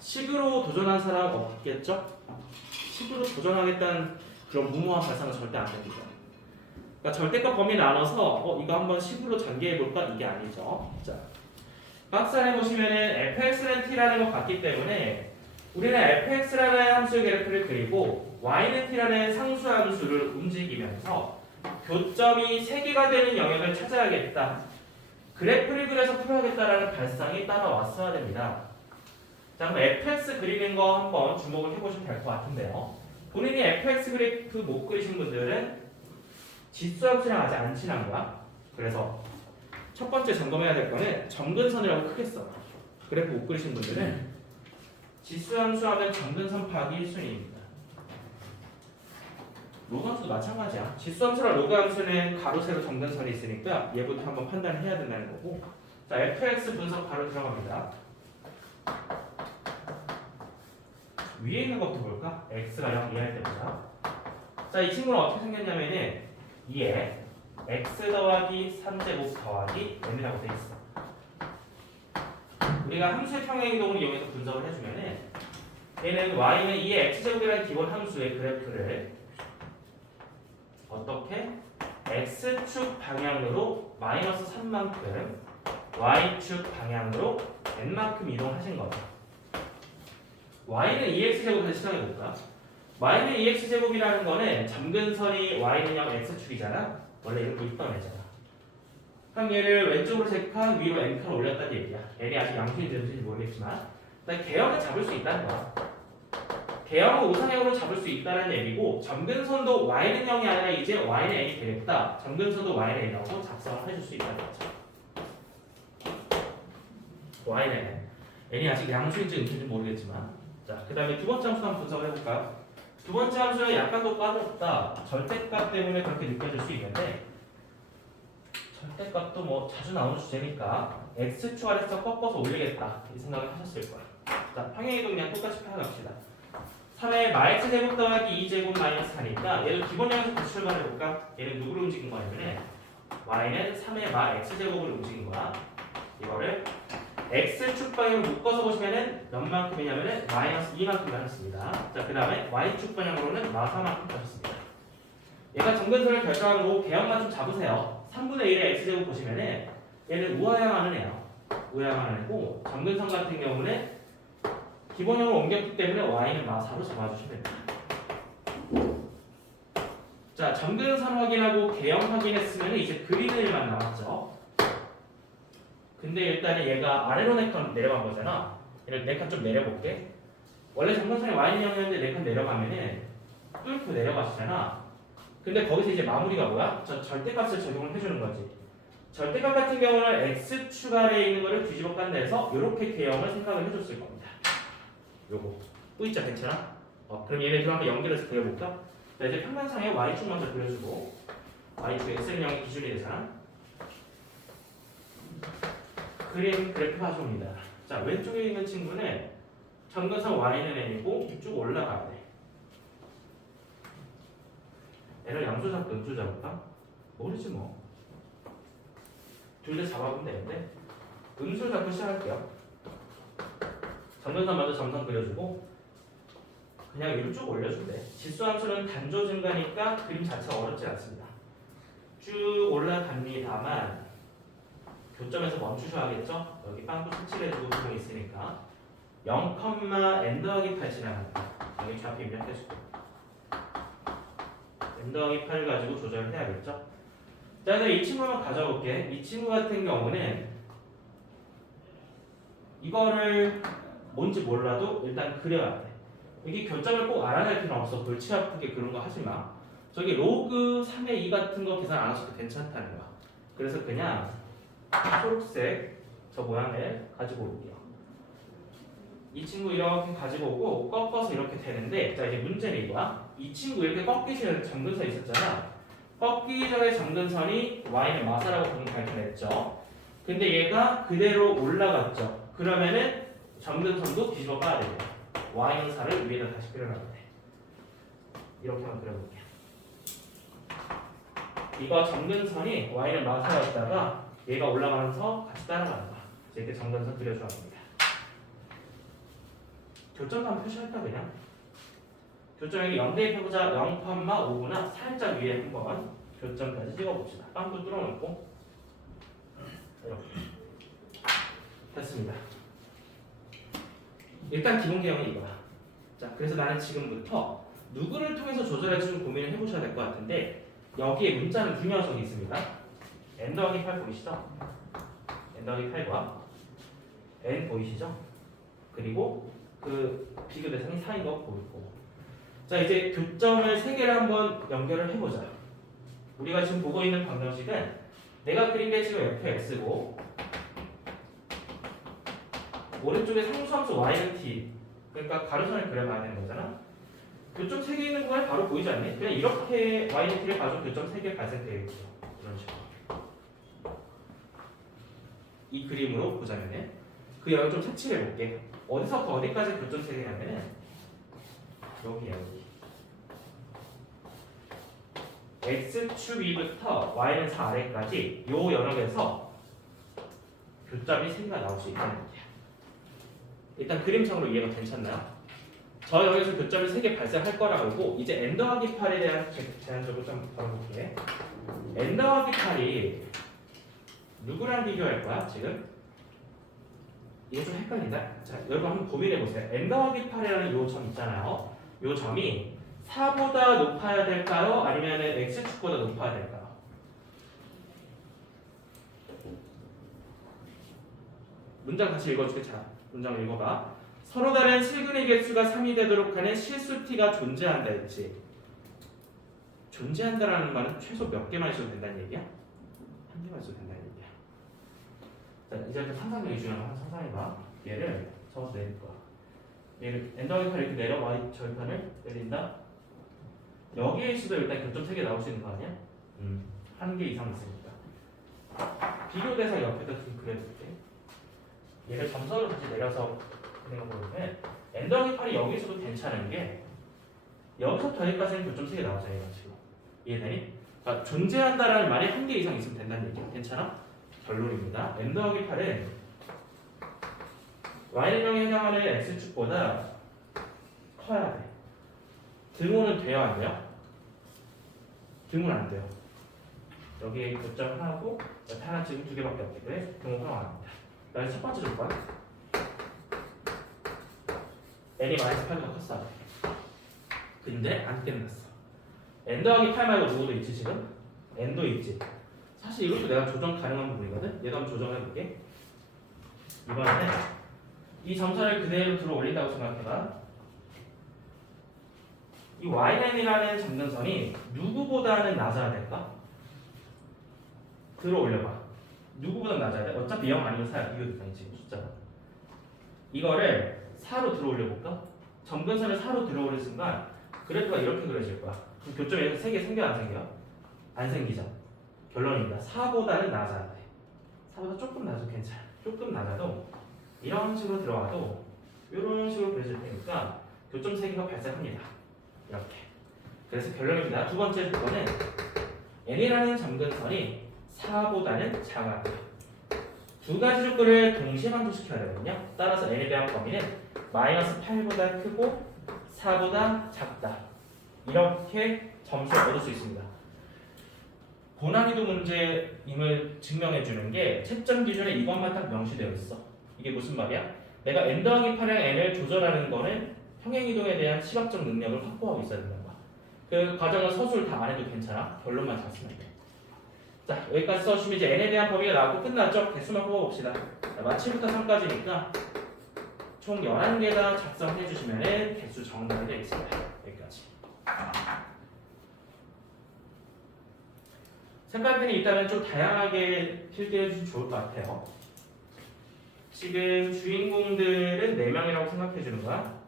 식으로 도전한 사람 없겠죠? 식으로 도전하겠다는 그런 무모한 발상은 절대 안 됩니다. 그러니까 절대값 범위 나눠서 이거 한번 식으로 전개해볼까? 이게 아니죠. 자, 박스 안에 보시면은 fx는 t라는 것 같기 때문에 우리는 fx라는 함수의 그래프를 그리고 y는 t라는 상수 함수를 움직이면서 교점이 3개가 되는 영역을 찾아야겠다. 그래프를 그려서 풀어야겠다라는 발상이 따라왔어야 됩니다. 자, 그럼 fx 그리는 거 한번 주목을 해보시면 될 것 같은데요. 본인이 fx 그래프 못 그리신 분들은 지수함수랑 아직 안 친한 거야. 그래서 첫 번째 점검해야 될 거는 점근선이라고 크게 써. 그래프 못 그리신 분들은 지수함수 하면 점근선 파악이 1순위입니다. 로그함수도 마찬가지야. 지수함수랑 로그함수는 가로 세로 점근선이 있으니까 얘부터 한번 판단을 해야 된다는 거고. 자, fx 분석 바로 들어갑니다. 위에 있는 것부터 볼까? x가 0 이해할 때 보자. 자, 이 친구는 어떻게 생겼냐면은 2에 x 더하기 3제곱 더하기 n이라고 돼 있어. 우리가 함수의 평행이동을 이용해서 분석을 해주면은 얘는 y는 2의 x제곱이라는 기본 함수의 그래프를 어떻게? x축 방향으로 마이너스 3만큼 y축 방향으로 n만큼 이동하신 거죠. y는 2x제곱에서 시작해볼까? y는 2x제곱이라는 거는 점근선이 y는 0 x축이잖아. 원래 이런 거 있던 애잖아. 그럼 얘를 왼쪽으로 3칸 위로 n칸 올렸다는 얘기야. n이 아직 양수인지 음수인지 모르겠지만 일단 개형을 잡을 수 있다는 거야. 개형을 우상향으로 잡을 수 있다는 얘기고 점근선도 y는 0이 아니라 이제 y는 n이 되겠다. 점근선도 y는 n이라고 작성을 해줄 수 있다는 거죠. y는 n. n이 아직 양수인지 음수인지 모르겠지만 자, 그 다음에 두 번째 함수 한번 분석을 해볼까요? 두 번째 함수는 약간 더 까다롭다. 절대값 때문에 그렇게 느껴질 수 있는데 절대값도 뭐 자주 나오는 주제니까 x축 아래서 꺾어서 올리겠다 이 생각을 하셨을 거야. 자, 평행이동 그냥 똑같이 표현합시다. 3의 마x제곱 더하기 2제곱 마이너스 4니까 얘를 기본형에서 다시 출발해볼까? 얘는 누구를 움직인 거냐면 y는 3의 마 x제곱을 움직인 거야. 이거를 x축 방향으로 묶어서 보시면은 몇 만큼이냐면은 마이너스 2만큼 나눴습니다. 자, 그 다음에 y축 방향으로는 마사만큼 가졌습니다. 얘가 점근선을 결정하고 개형만 좀 잡으세요. 3분의 1의 x제곱 보시면은 얘는 우하향하는 애야. 우하향하는 애고 점근선 같은 경우는 기본형으로 옮겼기 때문에 y는 마사로 잡아주시면 됩니다. 자, 점근선 확인하고 개형 확인했으면 이제 그리는 일만 남았죠. 근데 일단은 얘가 아래로 4칸 내려간 거잖아. 얘를 4칸 좀 내려볼게. 원래 점근선이 y는 0이었는데 4칸 내려가면은 뚫고 내려가시잖아. 근데 거기서 이제 마무리가 뭐야? 저 절대값을 적용을 해주는 거지. 절대값 같은 경우는 x축 아래에 있는 거를 뒤집어 깐다 해서 이렇게 개형을 생각을 해줬을 겁니다. 요거 V자 괜찮아? 그럼 얘네들 한번 연결해서 그려볼까? 자, 이제 평면상에 y축 먼저 그려주고 y축 x는 0이 기준이 되잖아. 그림 그래프 가져옵니다. 자, 왼쪽에 있는 친구는 점근선 y는 n이고 쭉 올라가야 돼. 얘를 양수 잡고 음수 잡을까? 모르지 뭐. 둘 다 잡아보면 되는데 음수 잡고 시작할게요. 점근선 먼저 점선 그려주고 그냥 위로 쭉 올려주면 돼. 지수함수는 단조 증가니까 그림 자체가 어렵지 않습니다. 쭉 올라갑니다만 교점에서 멈추셔야겠죠? 여기 빵꾸 색칠해주고 구멍이 있으니까 0, n 더하기 8 지나갑니다. 여기 좌표 입력해주고 n 더하기 8 가지고 조절을 해야겠죠? 자, 그럼 이 친구 한번 가져볼게. 이 친구 같은 경우는 이거를 뭔지 몰라도 일단 그려야 돼. 이게 교점을 꼭 알아낼 필요는 없어. 골치 아프게 그런 거 하지 마. 저기 로그 3의 2 같은 거 계산 안 하셔도 괜찮다는 거야. 그래서 그냥 초록색 저 모양을 가지고 올게요. 이 친구 이렇게 가지고 오고 꺾어서 이렇게 되는데 자, 이제 문제는 이거야. 이 친구 이렇게 꺾이기 전에 점근선 있었잖아. 꺾이기 전에 점근선이 y는 마사라고 보면 밝혀냈죠. 근데 얘가 그대로 올라갔죠. 그러면은 점근선도 뒤집어 까야 돼요. y는 4를 위에다 다시 그려놔야 돼. 이렇게 한번 그려볼게요. 이거 점근선이 y는 마사였다가 얘가 올라가면서 같이 따라가는 거야. 이렇게 점근선 그려줘야 합니다. 교점도 한번 표시할까 그냥? 교점에게 0대 펴보자. 0,5구나 살짝 위에 한번 교점까지 찍어봅시다. 빵도 뚫어놓고 이렇게 됐습니다. 일단 기본 개형은 이거야. 자, 그래서 나는 지금부터 누구를 통해서 조절할지 좀 고민을 해보셔야 될 것 같은데 여기에 문자는 두 녀석이 있습니다. n 더하기 8 보이시죠? n 더하기 8과 n 보이시죠? 그리고 그 비교 대상이 4인 거 보이고. 자, 이제 교점을 3개를 한번 연결을 해보자. 우리가 지금 보고 있는 방정식은 내가 그린 게 지금 fx고 오른쪽에 상수함수 y는 t. 그러니까 가로선을 그려봐야 되는 거잖아. 교점 3개 있는 구간이 바로 보이지 않니? 그냥 이렇게 y는 t를 가지고 교점 3개 발생되겠죠. 이런 식으로. 이 그림으로 보자면은 그 영역을 좀 색칠해 볼게. 어디서부터 어디까지 교점 3개냐면은 여기야, 여기. x축 위부터 y는 4 아래까지 이 영역에서 교점이 3개가 나올 수 있다는 거예요. 일단 그림상으로 이해가 괜찮나요? 저 영역에서 교점이 3개 발생할 거라고 이제 n 더하기 8에 대한 제한적으로 좀 다뤄볼게. n 더하기 8이 누구랑 비교할 거야 지금? 이게 좀 헷갈린다. 자, 여러분 한번 고민해 보세요. n 더하기 8이라는 요 점 있잖아요. 요 점이 4보다 높아야 될까요? 아니면 x축보다 높아야 될까요? 문장 다시 읽어줄게. 자, 문장 읽어봐. 서로 다른 실근의 개수가 3이 되도록 하는 실수 t가 존재한다 했지. 존재한다라는 말은 최소 몇 개만 있어도 된다는 얘기야? 한 개만 있어도 된다는 얘기야. 자, 이제부터 상상력이 중요한 거 상상해봐. 얘를 적어서 내릴 거야. 얘를 n 더하기 8 이렇게 내려 y 절편을 내린다. 여기에 있어도 일단 교점 3개 나올 수 있는 거 아니야? 한 개 이상 있으니까. 비교 대상 옆에다 좀 그려줄게. 얘를 점선으로 다시 내려서 생각해보면 n 더하기 8이 여기 있어도 괜찮은 게 여기서부터 여기까지는 교점 3개 나오잖아. 얘가 지금. 이해되니? 그러니까 존재한다라는 말이 한 개 이상 있으면 된다는 얘기야. 괜찮아? 결론입니다. n 더하기 8은 y는형에 해당하는 x축보다 커야 돼. 등호는 돼요? 안 돼요? 등호는 안 돼요. 여기에 교점 하나고 옆에 하나 지금 2개밖에 없기 때문에 등호 활용 안 합니다. 그다음에 첫 번째 조건 n이 -8보다 컸어야 돼. 근데 안 끝났어. n 더하기 8 말고 누구도 있지 지금? n도 있지. 사실 이것도 내가 조정 가능한 부분이거든? 얘도 한번 조정해볼게. 이번에는 이 점선을 그대로 들어 올린다고 생각해봐. 이 yn이라는 점근선이 누구보다는 낮아야 될까? 들어 올려봐. 누구보다 낮아야 돼? 어차피 0 아니면 4야. 비교 대상이 지금 숫자가. 이거를 4로 들어 올려볼까? 점근선을 4로 들어 올린 순간 그래프가 이렇게 그려질 거야. 그럼 교점에서 3개 생겨 안 생겨? 안 생기죠. 결론입니다. 4보다는 낮아야 돼. 4보다 조금 낮아도 괜찮아. 조금 낮아도 이런 식으로 들어가도 이런 식으로 그려질 테니까 교점 3개가 발생합니다. 이렇게. 그래서 결론입니다. 두 번째 조건은 n이라는 점근선이 4보다는 작아야 두 가지 조건을 동시에 만족시켜야 되거든요. 따라서 n에 대한 범위는 -8보다 크고 4보다 작다. 이렇게 점수를 얻을 수 있습니다. 고난이도 문제임을 증명해주는 게 채점 기준에 이것만 딱 명시되어 있어. 이게 무슨 말이야? 내가 n 더하기 8의 n을 조절하는 거는 평행이동에 대한 시각적 능력을 확보하고 있어야 된다는 거야. 그 과정을 서술 다 안 해도 괜찮아. 결론만 잘 쓰면 돼. 자, 여기까지 써주시면 이제 n에 대한 범위가 나오고 끝났죠? 개수만 뽑아봅시다. 자, 7부터 3까지니까 총 11개 다 작성해 주시면 개수 정답이 되겠습니다. 여기까지. 색깔펜이 있다면 좀 다양하게 필기해 주시면 좋을 것 같아요. 지금 주인공들은 4명이라고 생각해 주는 거야.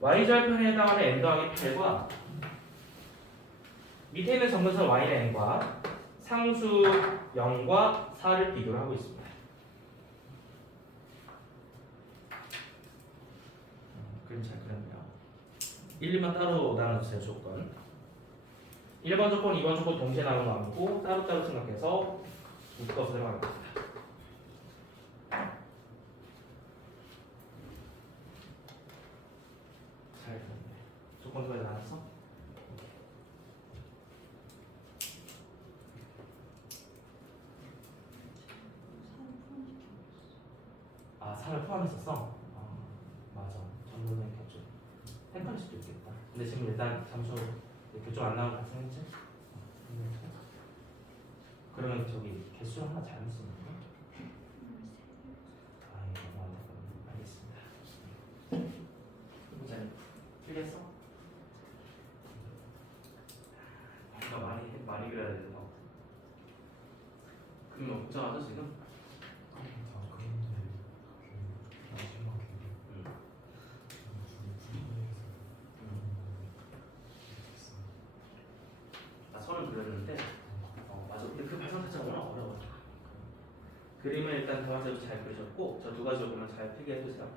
y절편에 해당하는 n 더하기 8과 밑에 있는 점근선 y는 n과 상수 0과 4를 비교를 하고 있습니다. 그림 잘 그렸네요. 1, 2만 따로 나눠주세요. 조건 1번 조건, 2번 조건 동시에 나눠놓고 따로따로 생각해서 묶어서 들어가겠습니다. 잘 그렸네. 조건 두 가지 나눴어? 아, 4를 포함했었어? 맞아. 전문은 교조. 헷갈릴 수도 있겠다. 근데 지금 일단 잠수 교조 안 나오는 학생이지? 그러면 저기 개수 하나 잘못 쓰는 거야? 아, 이거 너무 안 됐거든요. 알겠습니다. 부장님, 틀렸어? 내가 많이 그려야 되는 거. 그러면 복잡하죠 지금? 선을 그렸는데 맞아. 근데 그 발상 자체가 워낙 어려워요. 그림을 일단 다방제로 잘 그리셨고 저 두 가지 조건만 잘 필기해 보세요.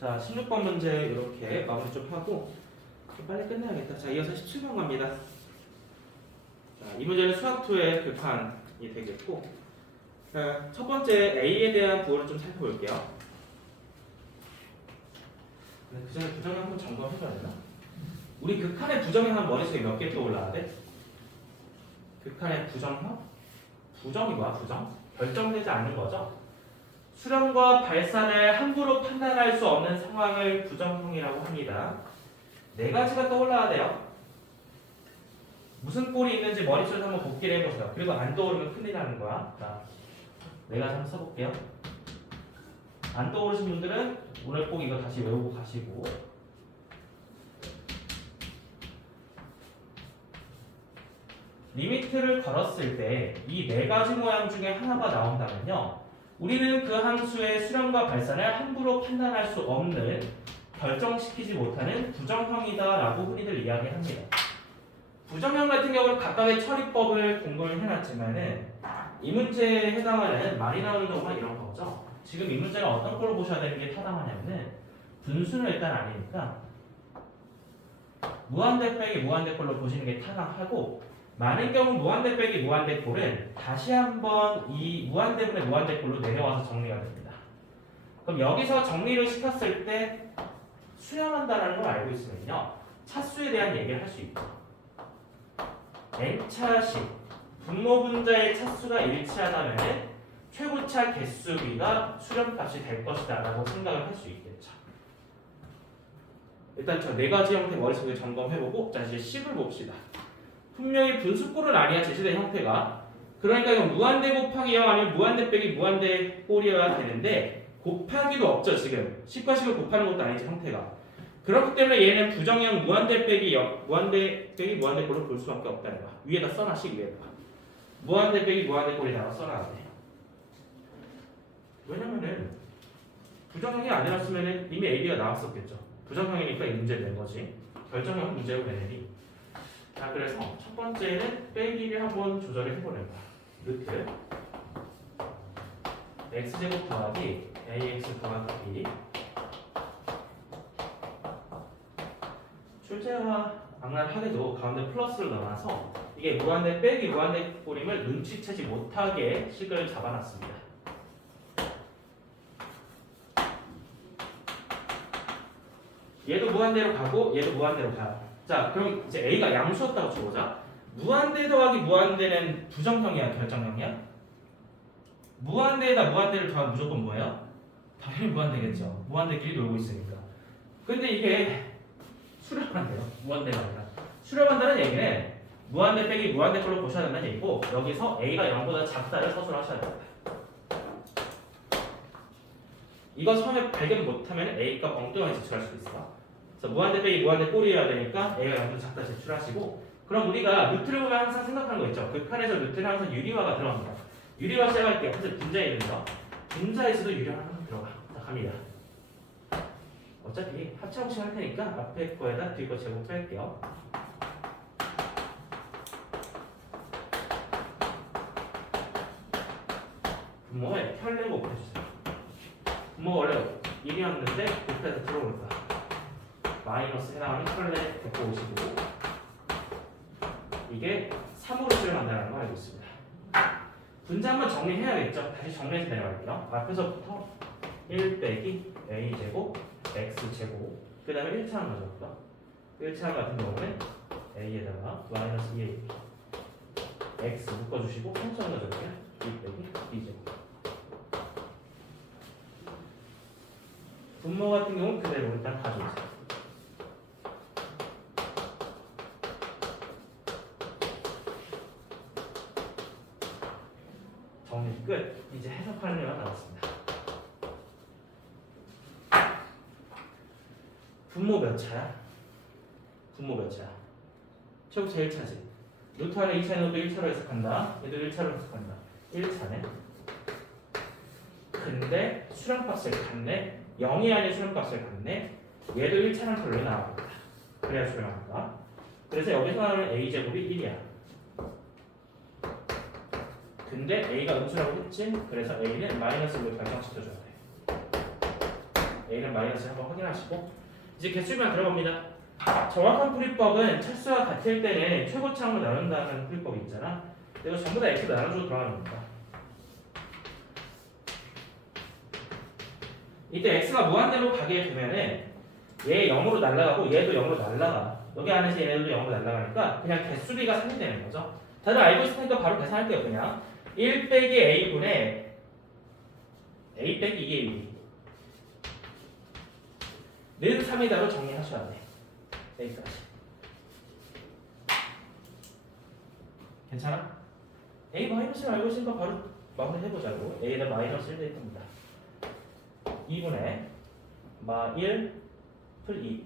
자, 16번 문제 이렇게 마무리 좀 하고 좀 빨리 끝내야겠다. 자, 이어서 17번 갑니다. 자, 이 문제는 수학2의 교판이 되겠고 자, 첫 번째 A에 대한 부호를 좀 살펴볼게요. 그 전에 부정이 한번 점검해줘야 되나? 우리 극한의 부정이 한 머릿속에 몇 개 떠올라야 돼? 극한의 부정형? 부정이 뭐야 부정? 결정되지 않는 거죠. 수렴과 발산을 함부로 판단할 수 없는 상황을 부정형이라고 합니다. 네 가지가 떠올라야 돼요. 무슨 꼴이 있는지 머릿속에 한번 복기를 해보세요. 그리고 안 떠오르면 큰일 나는 거야. 자, 네 가지 한번 써볼게요. 안 떠오르신 분들은 오늘 꼭 이거 다시 외우고 가시고, 리미트를 걸었을 때 이 네 가지 모양 중에 하나가 나온다면요, 우리는 그 함수의 수렴과 발산을 함부로 판단할 수 없는, 결정시키지 못하는 부정형이다라고 흔히들 이야기합니다. 부정형 같은 경우는 각각의 처리법을 공부를 해놨지만은 이 문제에 해당하는 많이 나오는 경우가 이런 거죠. 지금 이 문제는 어떤 걸로 보셔야 되는 게 타당하냐면은 분수는 일단 아니니까 무한대 빼기 무한대 꼴로 보시는 게 타당하고, 많은 경우 무한대 빼기 무한대 꼴은 다시 한번 이 무한대분의 무한대 꼴로 내려와서 정리가 됩니다. 그럼 여기서 정리를 시켰을 때 수렴한다는 걸 알고 있으면요, 차수에 대한 얘기를 할 수 있고, n차식 분모 분자의 차수가 일치하다면 최고차 개수비가 수렴값이 될 것이다 라고 생각을 할 수 있겠죠. 일단 저 네 가지 형태 머릿속에 점검해보고, 자 이제 식을 봅시다. 분명히 분수꼴은 아니야 제시된 형태가. 그러니까 이건 무한대 곱하기 0 아니면 무한대 빼기 무한대 꼴이어야 되는데 곱하기도 없죠. 지금 식과 식을 곱하는 것도 아니지 형태가. 그렇기 때문에 얘는 부정형 무한대 빼기 0, 무한대 빼기 무한대 꼴을 볼 수밖에 없다는 거야. 위에다 써놔. 식 위에다가 무한대 빼기 무한대 꼴에다가 써놔야 돼. 왜냐면은 부정형이 아니었으면은 이미 AB가 나왔었겠죠. 부정형이니까 이 문제를 낸 거지. 결정형 문제로 내내리. 자, 그래서 첫 번째는 빼기를 한번 조절을 해보는 거야. 루트 x제곱 더하기 ax 더하기 b. 출제와 악랄하게도 가운데 플러스를 넣어놔서 이게 무한대 빼기 무한대 꼴임을 눈치채지 못하게 식을 잡아놨습니다. 얘도 무한대로 가고 얘도 무한대로 가요. 자, 그럼 이제 a가 양수였다고 쳐보자. 무한대 더하기 무한대는 부정형이야 결정형이야? 무한대에다 무한대를 더하면 무조건 뭐예요? 당연히 무한대겠죠. 무한대끼리 놀고 있으니까. 근데 이게 수렴한대요. 무한대가 아니라. 수렴한다는 얘기는 무한대 빼기 무한대 걸로 보셔야 된다는 얘기고, 여기서 a가 0보다 작다를 서술하셔야 됩니다. 이거 처음에 발견 못하면 a값 엉뚱하게 제출할 수 있어. 그래서 무한대 빼기 무한대 꼴이어야 되니까 a가 0보다 작다 제출하시고, 그럼 우리가 루트를 보면 항상 생각하는 거 있죠. 극한에서 루트는 항상 유리화가 들어갑니다. 유리화 시작할게요. 사실 분자에 있는 거. 분자에서도 유리화가 항상 들어가. 자, 갑니다. 어차피 합체 공식 할 테니까 앞에 거에다 뒤에 거 제곱 뺄게요. 분모에 혈내 곱해주세요. 분모 원래 1이었는데 곱해서 들어올 거야. 마이너스 해당하는 혈내 150이고, 이게 3으로 수렴한다는 걸 알고 있습니다. 분자 한번 정리해야겠죠. 다시 정리해서 내려갈게요. 앞에서부터 1 빼기 a제곱 x제곱, 그 다음에 1차항 가져올까? 1차항 같은 경우는 a에다가 마이너스 2a x 묶어주시고 3차항 가져올게요. 2 빼기 b제곱. 분모 같은 경우는 그대로 일단 가져오세요. 정리 끝. 이제 해석하는 일만 남았습니다. 분모 몇 차야? 분모 몇 차야? 최고차 1차지. 루트 안에 2차는 또 1차로 해석한다. 얘도 1차로 해석한다. 1차네. 근데 수렴값을 갖네. 0이 아닌 수렴값을 갖네. 얘도 1차는 별로 나와봅니다. 그래야 수렴한다. 그래서 여기서 나오는 a제곱이 1이야. 근데 a가 음수라고 했지? 그래서 a는 마이너스로 결정시켜줘야 돼. a는 마이너스 한번 확인하시고, 이제 개수만 들어갑니다. 정확한 풀이법은 차수와 같을 때는 최고차항으로 나눈다는 풀이법이 있잖아. 이거 전부 다 x로 나눠주고 들어가는 겁니다. 이때 x가 무한대로 가게 되면은 얘 0으로 날아가고 얘도 0으로 날아가. 여기 안에서 얘네들도 0으로 날아가니까 그냥 개수비가 3이 되는 거죠. 다들 알고 있으니까 바로 계산할게요. 그냥 1 빼기 a분의 a 빼기 2a 는 3이다로 정리하셔야 돼. 여기까지. 괜찮아? a 마이너스를 알고 있으니까 바로 마무리 해보자고. a는 마이너스 1 될 겁니다. 2분의 마 1 풀 2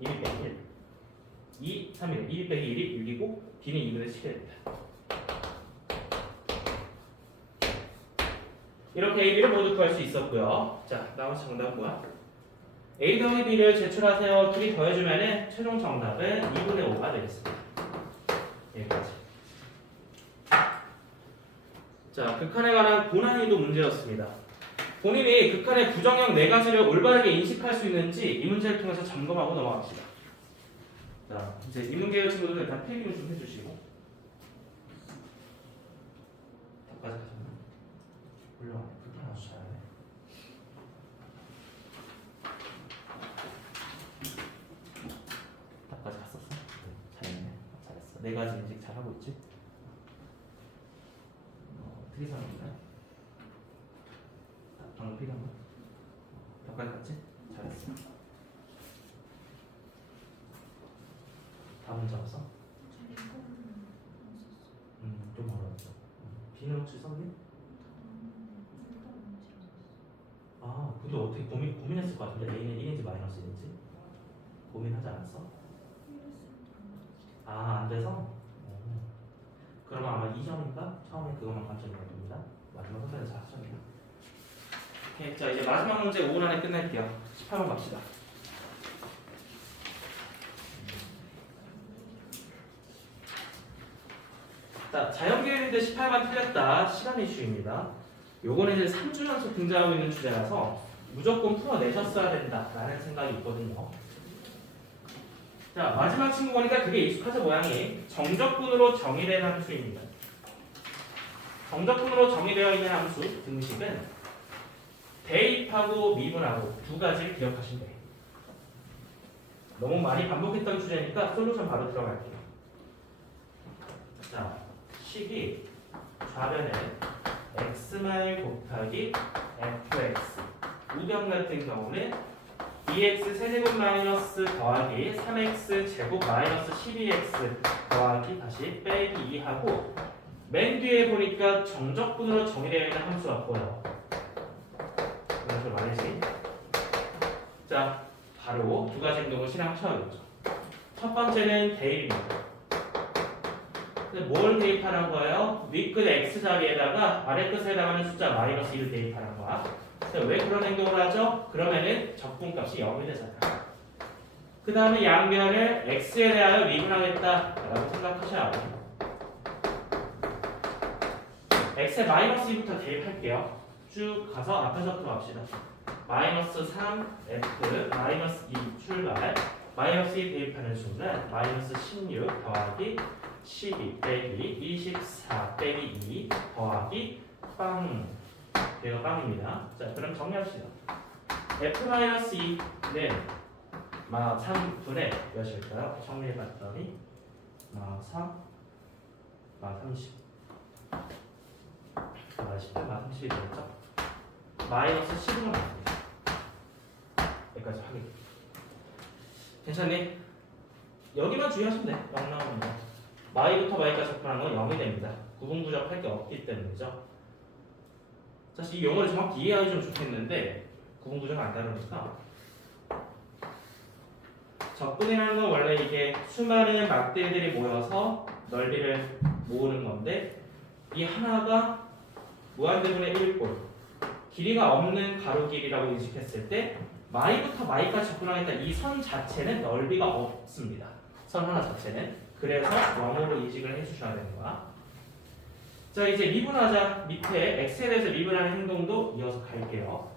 2 빼기 1 2, 3이네. 2 빼기 1이 6이고 b는 2분의 7이 됩니다. 이렇게 a, b를 모두 구할 수 있었고요. 자, 나머지 정답은 뭐야? a 더하기 b를 제출하세요. 둘이 더해주면 최종 정답은 2분의 5가 되겠습니다. 여기까지. 자, 극한에 관한 고난이도 문제였습니다. 본인이 극한의 부정형 4가지를 올바르게 인식할 수 있는지 이 문제를 통해서 점검하고 넘어갑시다. 자, 이제 인문계열 친구들 일단 필기를 좀 해주시고. 답까지 가셨나? 훌륭하네. 극한 아주 잘하네. 답까지 갔었어? 잘했네. 잘했어. 4가지 인식 잘하고 있지? 어떻게 사는구나? 방금 필요한 거? 답까지 갔지? 잘했어. 다 문제 없어? 좀 어려웠어. B는 혹시 썼니? 아, 근데 어떻게 고민했을 것 같은데 A는 1인지 마이너스 1인지? 고민하지 않았어? 아, 안 돼서? 그러면 아마 2점인가? 처음에 그것만 감점이 됩니다. 마지막 선택은 잘 하셨네요. 오케이, 자 이제 마지막 문제 5분 안에 끝낼게요. 18번 갑시다. 자, 자연계열인데 18번 틀렸다. 시간 이슈입니다. 요거는 이제 3주 연속 등장하고 있는 주제라서 무조건 풀어내셨어야 된다라는 생각이 있거든요. 자, 마지막 친구 보니까 그게 익숙하죠, 모양이. 정적분으로 정의된 함수입니다. 정적분으로 정의되어 있는 함수 등식은 대입하고 미분하고 두 가지를 기억하시면 돼요. 너무 많이 반복했던 주제니까 솔루션 바로 들어갈게요. 자, 식이 좌변에 x마일 곱하기 fx 우변 같은 경우는 2x 세제곱 마이너스 더하기 3x 제곱 마이너스 12x 더하기 다시 빼기 2하고 맨 뒤에 보니까 정적분으로 정의되어 있는 함수가 보여요. 이것을 말이지. 자, 바로 두 가지 행동을 실행하셔야겠죠. 첫 번째는 대입입니다. 뭘 대입하는 거예요? 윗끝 x 자리에다가 아래 끝에 해당하는 숫자 마이너스 1을 대입하는 거야. 왜 그런 행동을 하죠? 그러면은 적분값이 0이 되잖아. 그 다음에 양변을 x에 대하여 미분하겠다라고 생각하셔야 돼요. x에 마이너스 2부터 대입할게요. 쭉 가서 앞에서부터 갑시다. 마이너스 3f 마이너스 2 출발 마이너스 2 대입하는 순간 마이너스 16 더하기 12 빼기 24 빼기 2 더하기 빵. 얘가 빵입니다. 자, 그럼 정리합시다. f-2는 3분의 몇일까요? 정리해봤더니 3, 30 18, 30이 되겠죠? 마이너스 10으로 나옵니다. 여기까지 확인. 괜찮니? 여기만 주의하시면 돼. 0 나오는 거. 마이부터 마이까지 접근하는 건 0이 됩니다. 구분구적할 게 없기 때문이죠. 사실 이 용어를 정확히 이해하기 좀 좋겠는데 구분구조가 안 다르니까 적분이라는 건 원래 이게 수많은 막대들이 모여서 넓이를 모으는 건데 이 하나가 무한대분의 1꼴 길이가 없는 가로 길이라고 인식했을 때 마이부터 마이까지 접근하겠다 이 선 자체는 넓이가 없습니다. 선 하나 자체는. 그래서 0으로 인식을 해주셔야 되는 거야. 자, 이제 미분하자. 밑에 x에 대해서 미분하는 행동도 이어서 갈게요.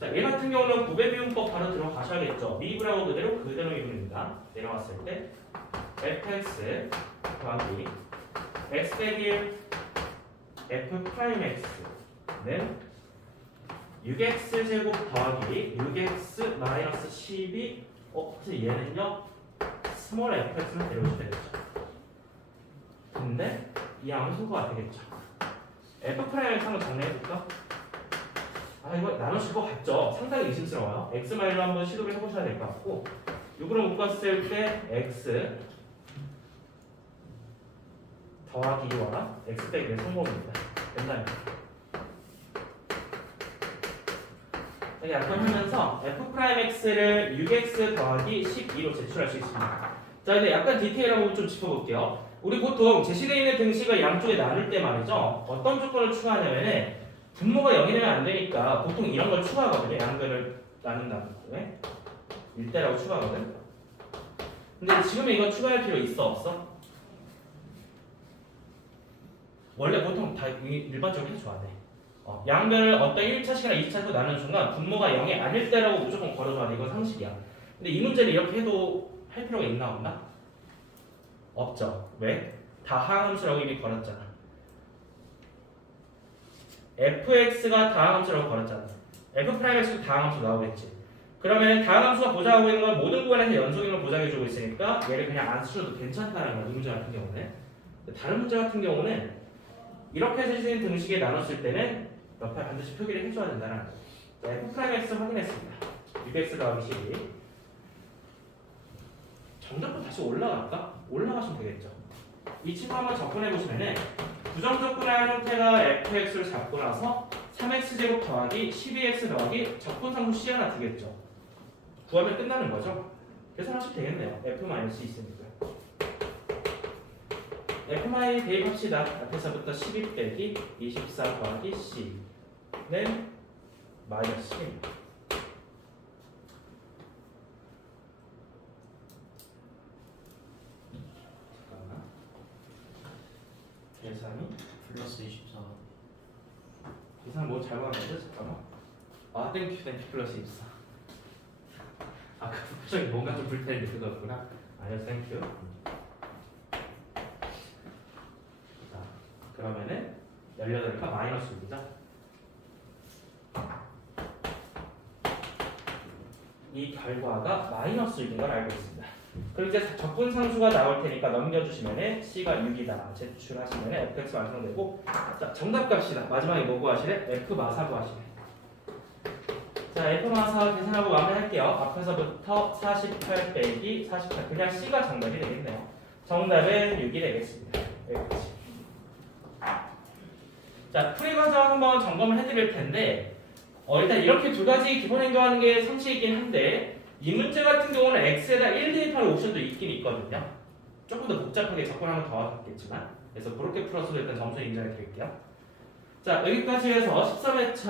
자, 얘 같은 경우는 구배 미분법 바로 들어가셔야겠죠. 미분하고 그대로 미분입니다. 내려왔을 때 fx 더하기 x 빼기 1 f 프라임 x는 6x 제곱 더하기 6x 마이너스 12 사실 얘는요 스몰 fx는 데려오셔야 되겠죠. 텐데 이 양은 소거가 되겠죠. F'X 한번 정리해볼까? 아 이거 나누실 것 같죠? 상당히 의심스러워요. X 마일로 한번 시도를 해보셔야 될 것 같고 6으로 묶었을 때 X 더하기 2와 X 빼기의 성공입니다. 된답니다. 여기 약분하면서 F'X를 6X 더하기 12로 제출할 수 있습니다. 자 근데 약간 디테일한 부분 좀 짚어볼게요. 우리 보통 제시되어 있는 등식을 양쪽에 나눌 때 말이죠. 어떤 조건을 추가하냐면은 분모가 0이 되면 안 되니까 보통 이런 걸 추가하거든요. 양변을 나눈다는 거에 1대라고 추가하거든. 근데 지금 이거 추가할 필요 있어 없어? 원래 보통 다 일반적으로 해줘야 돼. 양변을 어떤 1차식이나 2차식으로 나누는 순간 분모가 0이 아닐 때라고 무조건 걸어줘야 돼. 이건 상식이야. 근데 이 문제를 이렇게 해도 할 필요가 있나 없나? 없죠. 왜? 다 하함수라고 이미 걸었잖아. fx가 다항함수라고 걸었잖아. f'x도 다항함수 나오겠지. 그러면 다항함수가 보장하고 있는 건 모든 구간에서 연속임을 보장해주고 있으니까 얘를 그냥 안 쓰셔도 괜찮다는 거야. 이 문제 같은 경우는. 다른 문제 같은 경우는 이렇게 해주신 등식에 나눴을 때는 옆에 반드시 표기를 해줘야 된다는 거예요. f'x 확인했습니다. 6x 더하기 12. 정답도 다시 올라갈까? 올라가시면 되겠죠. 이 친구 한번 접근해보시면은 부정적분할 형태가 fx를 잡고 나서 3x제곱 더하기 12x 더하기 적분상수 C 하나 되겠죠. 구하면 끝나는 거죠. 계산하시면 되겠네요. f-c 있으니까. f- 대입합시다. 앞에서부터 12 빼기 24 더하기 c는 마이너스 10입니다. 잠깐만. 계산이 플러스 24. 계산 뭐 잘못한 거지? 잠깐만. 아 땡큐 플러스 24. 아 갑자기 뭔가 좀 불편한데 그거였구나. 아니요 땡큐. 자 그러면은 18가 마이너스 6이죠. 이 결과가 마이너스 6인 걸 알고 있습니다. 그리고 이제 적분상수가 나올 테니까 넘겨주시면은 C가 6이다 제출하시면은 fx 완성되고, 자 정답 값이다. 마지막에 뭐 구하시래? f 마사 구하시래. 자 f 마사 계산하고 마무리할게요. 앞에서부터 48 빼기 48 그냥 C가 정답이 되겠네요. 정답은 6이 되겠습니다. 여기까지. 자 풀이 과정 한번 점검을 해드릴 텐데 일단 이렇게 두 가지 기본 행동하는 게 상식이긴 한데 이 문제 같은 경우는 x에다 1 대입하는 옵션도 있긴 있거든요. 조금 더 복잡하게 접근하면 더 하겠지만 그래서 그렇게 풀어서도 일단 점수 인정해 드릴게요. 자 여기까지 해서 13회차